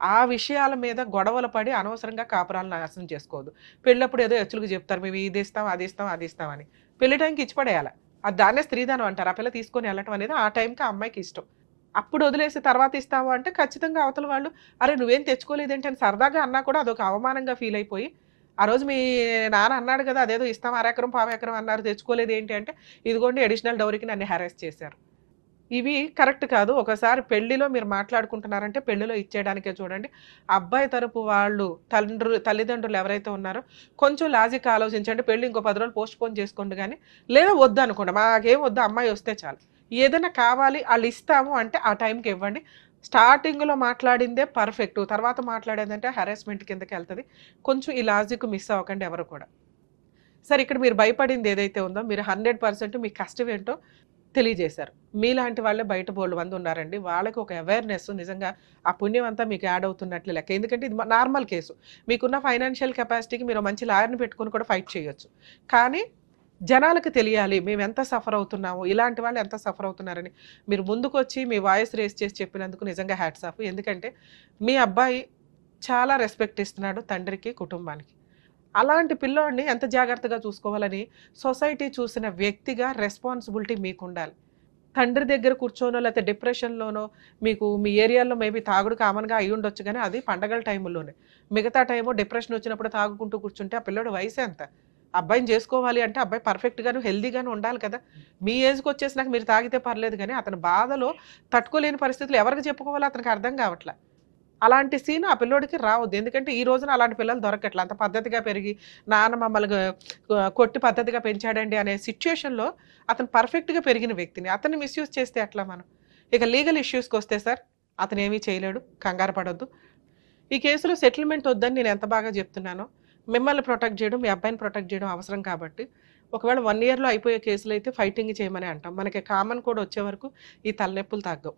ఆ విషయాల మీద గొడవలు పడి అనవసరంగా కాపురాలను నాశనం చేసుకోవద్దు. పెళ్ళప్పుడు ఏదో ఎచ్చులుగా చెప్తారు, మేము ఇది ఇస్తాం అది ఇస్తాం అది ఇస్తామని. పెళ్లి టైంకి ఇచ్చిపడేయాలి. అది దాన్నే స్త్రీధనం అంటారు. ఆ పిల్ల తీసుకొని వెళ్ళటం అనేది ఆ టైంకి ఆ అమ్మాయికి ఇష్టం. అప్పుడు వదిలేసి తర్వాత ఇస్తాము అంటే ఖచ్చితంగా అవతల వాళ్ళు అరే నువ్వేం తెచ్చుకోలేదేంటి అని సరదాగా అన్నా కూడా అదొక అవమానంగా ఫీల్ అయిపోయి, ఆ రోజు మీ నాన్న అన్నాడు కదా అదేదో ఇస్తాం 1/2 ఎకరం 1/4 ఎకరం అన్నారు, తెచ్చుకోలేదు ఏంటి అంటే ఇదిగోండి అడిషనల్ డౌరీకి నన్ను హెరాస్ చేశారు. ఇవి కరెక్ట్ కాదు. ఒకసారి పెళ్లిలో మీరు మాట్లాడుకుంటున్నారంటే పెళ్లిలో ఇచ్చేయడానికే చూడండి. అబ్బాయి తరపు వాళ్ళు తల్లిదండ్రులు ఎవరైతే ఉన్నారో కొంచెం లాజిక్ ఆలోచించండి. పెళ్లి ఇంకో 10 రోజులు పోస్ట్ పోన్ చేసుకోండి, కానీ లేదా వద్దు అనుకోండి, మాకేం వద్దు అమ్మాయి వస్తే చాలు. ఏదైనా కావాలి వాళ్ళు ఇస్తాము అంటే ఆ టైంకి ఇవ్వండి. స్టార్టింగ్లో మాట్లాడిందే పర్ఫెక్ట్, తర్వాత మాట్లాడేదంటే హెరాస్మెంట్ కిందకి వెళ్తుంది. కొంచెం ఈ లాజిక్ మిస్ అవ్వకండి ఎవరు కూడా. సరే, ఇక్కడ మీరు భయపడింది ఏదైతే ఉందో మీరు 100% మీ కష్టం ఏంటో తెలియజేశారు. మీలాంటి వాళ్ళే బయట బోల్డ్ మంది ఉన్నారండి. వాళ్ళకి ఒక అవేర్నెస్ నిజంగా ఆ పుణ్యం అంతా మీకు యాడ్ అవుతున్నట్లు లెక్క. ఎందుకంటే ఇది నార్మల్ కేసు. మీకున్న ఫైనాన్షియల్ కెపాసిటీకి మీరు మంచి లాయర్ని పెట్టుకుని కూడా ఫైట్ చేయొచ్చు. కానీ జనాలకు తెలియాలి మేము ఎంత సఫర్ అవుతున్నాము, ఇలాంటి వాళ్ళు ఎంత సఫర్ అవుతున్నారని మీరు ముందుకొచ్చి మీ వాయిస్ రేస్ చేసి చెప్పినందుకు నిజంగా హ్యాట్స్ ఆఫ్. ఎందుకంటే మీ అబ్బాయి చాలా రెస్పెక్ట్ ఇస్తున్నాడు తండ్రికి, కుటుంబానికి. అలాంటి పిల్లోడిని ఎంత జాగ్రత్తగా చూసుకోవాలని సొసైటీ చూసిన వ్యక్తిగా రెస్పాన్సిబిలిటీ మీకు ఉండాలి. తండ్రి దగ్గర కూర్చోనో లేకపోతే డిప్రెషన్లోనో మీకు మీ ఏరియాలో మేబీ తాగుడు కామన్గా అయి ఉండొచ్చు, కానీ అది పండగల టైంలోనే. మిగతా టైము డిప్రెషన్ వచ్చినప్పుడు తాగుకుంటూ కూర్చుంటే ఆ పిల్లోడి వయసు ఎంత? అబ్బాయిని చేసుకోవాలి అంటే అబ్బాయి పర్ఫెక్ట్గాను హెల్దీగాను ఉండాలి కదా. మీ ఏజ్కి వచ్చేసినాక మీరు తాగితే పర్లేదు, కానీ అతని బాధలో తట్టుకోలేని పరిస్థితులు ఎవరికి చెప్పుకోవాలో అతనికి అర్థం కావట్లే. అలాంటి సీన్ ఆ పిల్లోడికి రావద్దు. ఎందుకంటే ఈ రోజున అలాంటి పిల్లలు దొరకట్లే. అంత పద్ధతిగా పెరిగి నాన్న మమ్మల్ని కొట్టి పద్ధతిగా పెంచాడండి అనే సిచ్యుయేషన్లో అతను పర్ఫెక్ట్గా పెరిగిన వ్యక్తిని అతన్ని మిస్యూజ్ చేస్తే ఎట్లా మనం? ఇక లీగల్ ఇష్యూస్కి వస్తే సార్, అతను ఏమీ చేయలేడు, కంగారు పడొద్దు. ఈ కేసులో సెటిల్మెంట్ వద్దని నేను ఎంత బాగా చెప్తున్నానో, మిమ్మల్ని ప్రొటెక్ట్ చేయడం, మీ అబ్బాయిని ప్రొటెక్ట్ చేయడం అవసరం కాబట్టి ఒకవేళ 1 yearలో అయిపోయే కేసులు అయితే ఫైటింగ్ చేయమని అంటాం. మనకి కామన్ కూడా వచ్చే వరకు ఈ తలనొప్పులు తగ్గవు.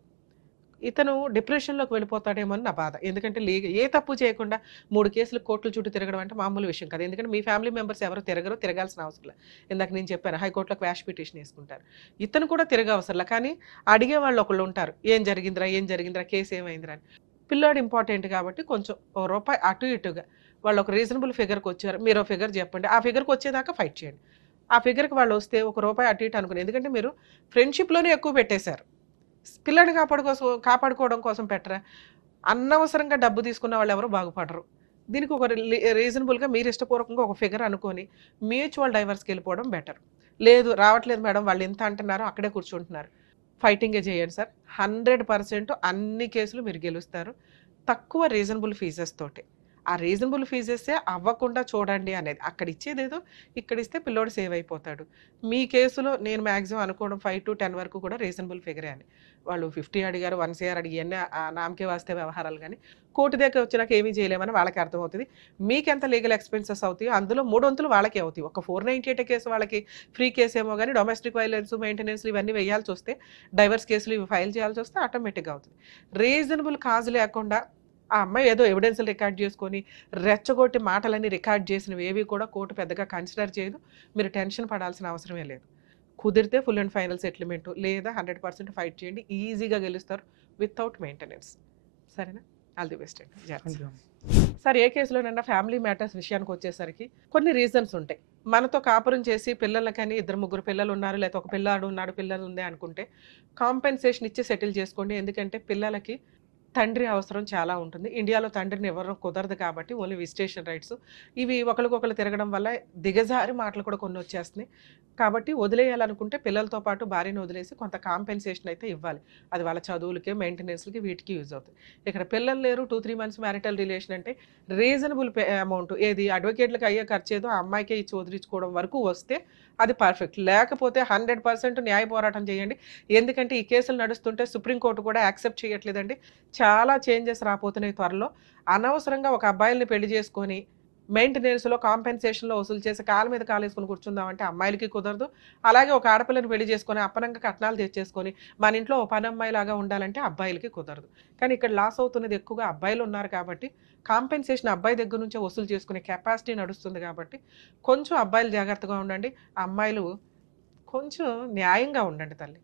ఇతను డిప్రెషన్లోకి వెళ్ళిపోతాడేమో అని నా బాధ. ఎందుకంటే ఏ తప్పు చేయకుండా 3 కేసులు కోర్టుల చుట్టూ తిరగడం అంటే మామూలు విషయం కాదు. ఎందుకంటే మీ ఫ్యామిలీ మెంబర్స్ ఎవరు తిరగరు, తిరగాల్సిన అవసరం లేదు. ఇందాక నేను చెప్పాను హైకోర్టులో క్వాష్ పిటిషన్ వేసుకుంటారు. ఇతను కూడా తిరగవసరంలా, కానీ అడిగే వాళ్ళు ఒకళ్ళు ఉంటారు, ఏం జరిగిందిరా కేసు ఏమైందిరా అని. పిల్లాడు ఇంపార్టెంట్ కాబట్టి కొంచెం ₹1 అటు ఇటుగా వాళ్ళు ఒక రీజనబుల్ ఫిగర్కి వచ్చారు, మీరు ఒక ఫిగర్ చెప్పండి, ఆ ఫిగర్కి వచ్చేదాకా ఫైట్ చేయండి. ఆ ఫిగర్కి వాళ్ళు వస్తే ₹1 అటు ఇటు అనుకుని, ఎందుకంటే మీరు ఫ్రెండ్షిప్లోనే ఎక్కువ పెట్టేశారు. పిల్లాడిని కాపాడుకోవడం కోసం పెట్టరా? అనవసరంగా డబ్బు తీసుకున్న వాళ్ళు ఎవరు బాగుపడరు. దీనికి ఒక రీజనబుల్గా మీరు ఇష్టపూర్వకంగా ఒక ఫిగర్ అనుకొని మ్యూచువల్ డైవర్స్కి వెళ్ళిపోవడం బెటర్. లేదు రావట్లేదు మేడం, వాళ్ళు ఎంత అంటున్నారో అక్కడే కూర్చుంటున్నారు, ఫైటింగే చేయండి సార్. 100% అన్ని కేసులు మీరు గెలుస్తారు, తక్కువ రీజనబుల్ ఫీజెస్ తోటి. ఆ రీజనబుల్ ఫీజెసే అవ్వకుండా చూడండి అనేది. అక్కడ ఇచ్చేదేదో ఇక్కడ ఇస్తే పిల్లోడు సేవ్ అయిపోతాడు. మీ కేసులో నేను మ్యాక్సిమం అనుకోవడం 5 to 10 వరకు కూడా రీజనబుల్ ఫిగరే అని. వాళ్ళు 50 అడిగారు, 1 CR అడిగి నామకే వాస్తే వ్యవహారాలు, కానీ కోర్టు దగ్గర వచ్చినాక ఏమీ చేయలేమని వాళ్ళకి అర్థమవుతుంది. మీకెంత లీగల్ ఎక్స్పెన్సెస్ అవుతాయో అందులో 3 వంతులు వాళ్ళకే అవుతాయి. ఒక 498 కేసు వాళ్ళకి ఫ్రీ కేసు ఏమో, కానీ డొమెస్టిక్ వైలెన్స్, మెయింటెనెన్స్లు ఇవన్నీ వేయాల్సి వస్తే, డైవర్స్ కేసులు ఇవి ఫైల్ చేయాల్సి వస్తే ఆటోమేటిక్గా అవుతుంది. రీజనబుల్ కాజు లేకుండా ఆ అమ్మాయి ఏదో ఎవిడెన్స్లు రికార్డ్ చేసుకొని రెచ్చగొట్టి మాటలన్నీ రికార్డ్ చేసినవి ఏవి కూడా కోర్టు పెద్దగా కన్సిడర్ చేయదు. మీరు టెన్షన్ పడాల్సిన అవసరమే లేదు. కుదిరితే ఫుల్ అండ్ ఫైనల్ సెటిల్మెంట్, లేదా 100% ఫైట్ చేయండి, ఈజీగా గెలుస్తారు వితౌట్ మెయింటెనెన్స్. సరేనా? ఆల్ ది బెస్ట్ అండి. సార్, ఏ కేసులోనైనా ఫ్యామిలీ మ్యాటర్స్ విషయానికి వచ్చేసరికి కొన్ని రీజన్స్ ఉంటాయి. మనతో కాపురం చేసి పిల్లలకని 2-3 పిల్లలు ఉన్నారు, లేకపోతే ఒక పిల్లాడు ఉన్నాడు, పిల్లలు ఉంది అనుకుంటే కాంపెన్సేషన్ ఇచ్చి సెటిల్ చేసుకోండి. ఎందుకంటే పిల్లలకి తండ్రి అవసరం చాలా ఉంటుంది. ఇండియాలో తండ్రిని ఎవరు కుదరదు కాబట్టి ఓన్లీ విజిటేషన్ రైట్స్. ఇవి ఒకరికొకరు తిరగడం వల్ల దిగజారి మాటలు కూడా కొన్ని వచ్చేస్తున్నాయి. కాబట్టి వదిలేయాలనుకుంటే పిల్లలతో పాటు భార్యను వదిలేసి కొంత కాంపెన్సేషన్ అయితే ఇవ్వాలి. అది వాళ్ళ చదువులకి, మెయింటెనెన్స్కి, వీటికి యూజ్ అవుతుంది. ఇక్కడ పిల్లలు లేరు, 2-3 months మ్యారిటల్ రిలేషన్ అంటే రీజనబుల్ అమౌంట్ ఏది అడ్వకేట్లకు అయ్యే ఖర్చు ఏదో ఆ అమ్మాయికే ఇచ్చి వదిలించుకోవడం వరకు వస్తే అది పర్ఫెక్ట్. లేకపోతే 100% న్యాయ పోరాటం చేయండి. ఎందుకంటే ఈ కేసులు నడుస్తుంటే సుప్రీంకోర్టు కూడా యాక్సెప్ట్ చేయట్లేదండి. చాలా చేంజెస్ రాబోతున్నాయి త్వరలో. అనవసరంగా ఒక అబ్బాయిల్ని పెళ్లి చేసుకొని మెయింటెనెన్స్లో, కాంపెన్సేషన్లో వసూలు చేసి కాళ్ళ మీద కాలేసుకొని కూర్చుందామంటే అమ్మాయిలకి కుదరదు. అలాగే ఒక ఆడపిల్లని పెళ్లి చేసుకొని అప్పనంగా కట్నాలు తెచ్చేసుకొని మన ఇంట్లో ఓ పని అమ్మాయిలాగా ఉండాలంటే అబ్బాయిలకి కుదరదు. కానీ ఇక్కడ లాస్ అవుతున్నది ఎక్కువగా అబ్బాయిలు ఉన్నారు కాబట్టి కాంపెన్సేషన్ అబ్బాయి దగ్గర నుంచే వసూలు చేసుకునే కెపాసిటీ నడుస్తుంది కాబట్టి కొంచెం అబ్బాయిలు జాగ్రత్తగా ఉండండి, అమ్మాయిలు కొంచెం న్యాయంగా ఉండండి తల్లి.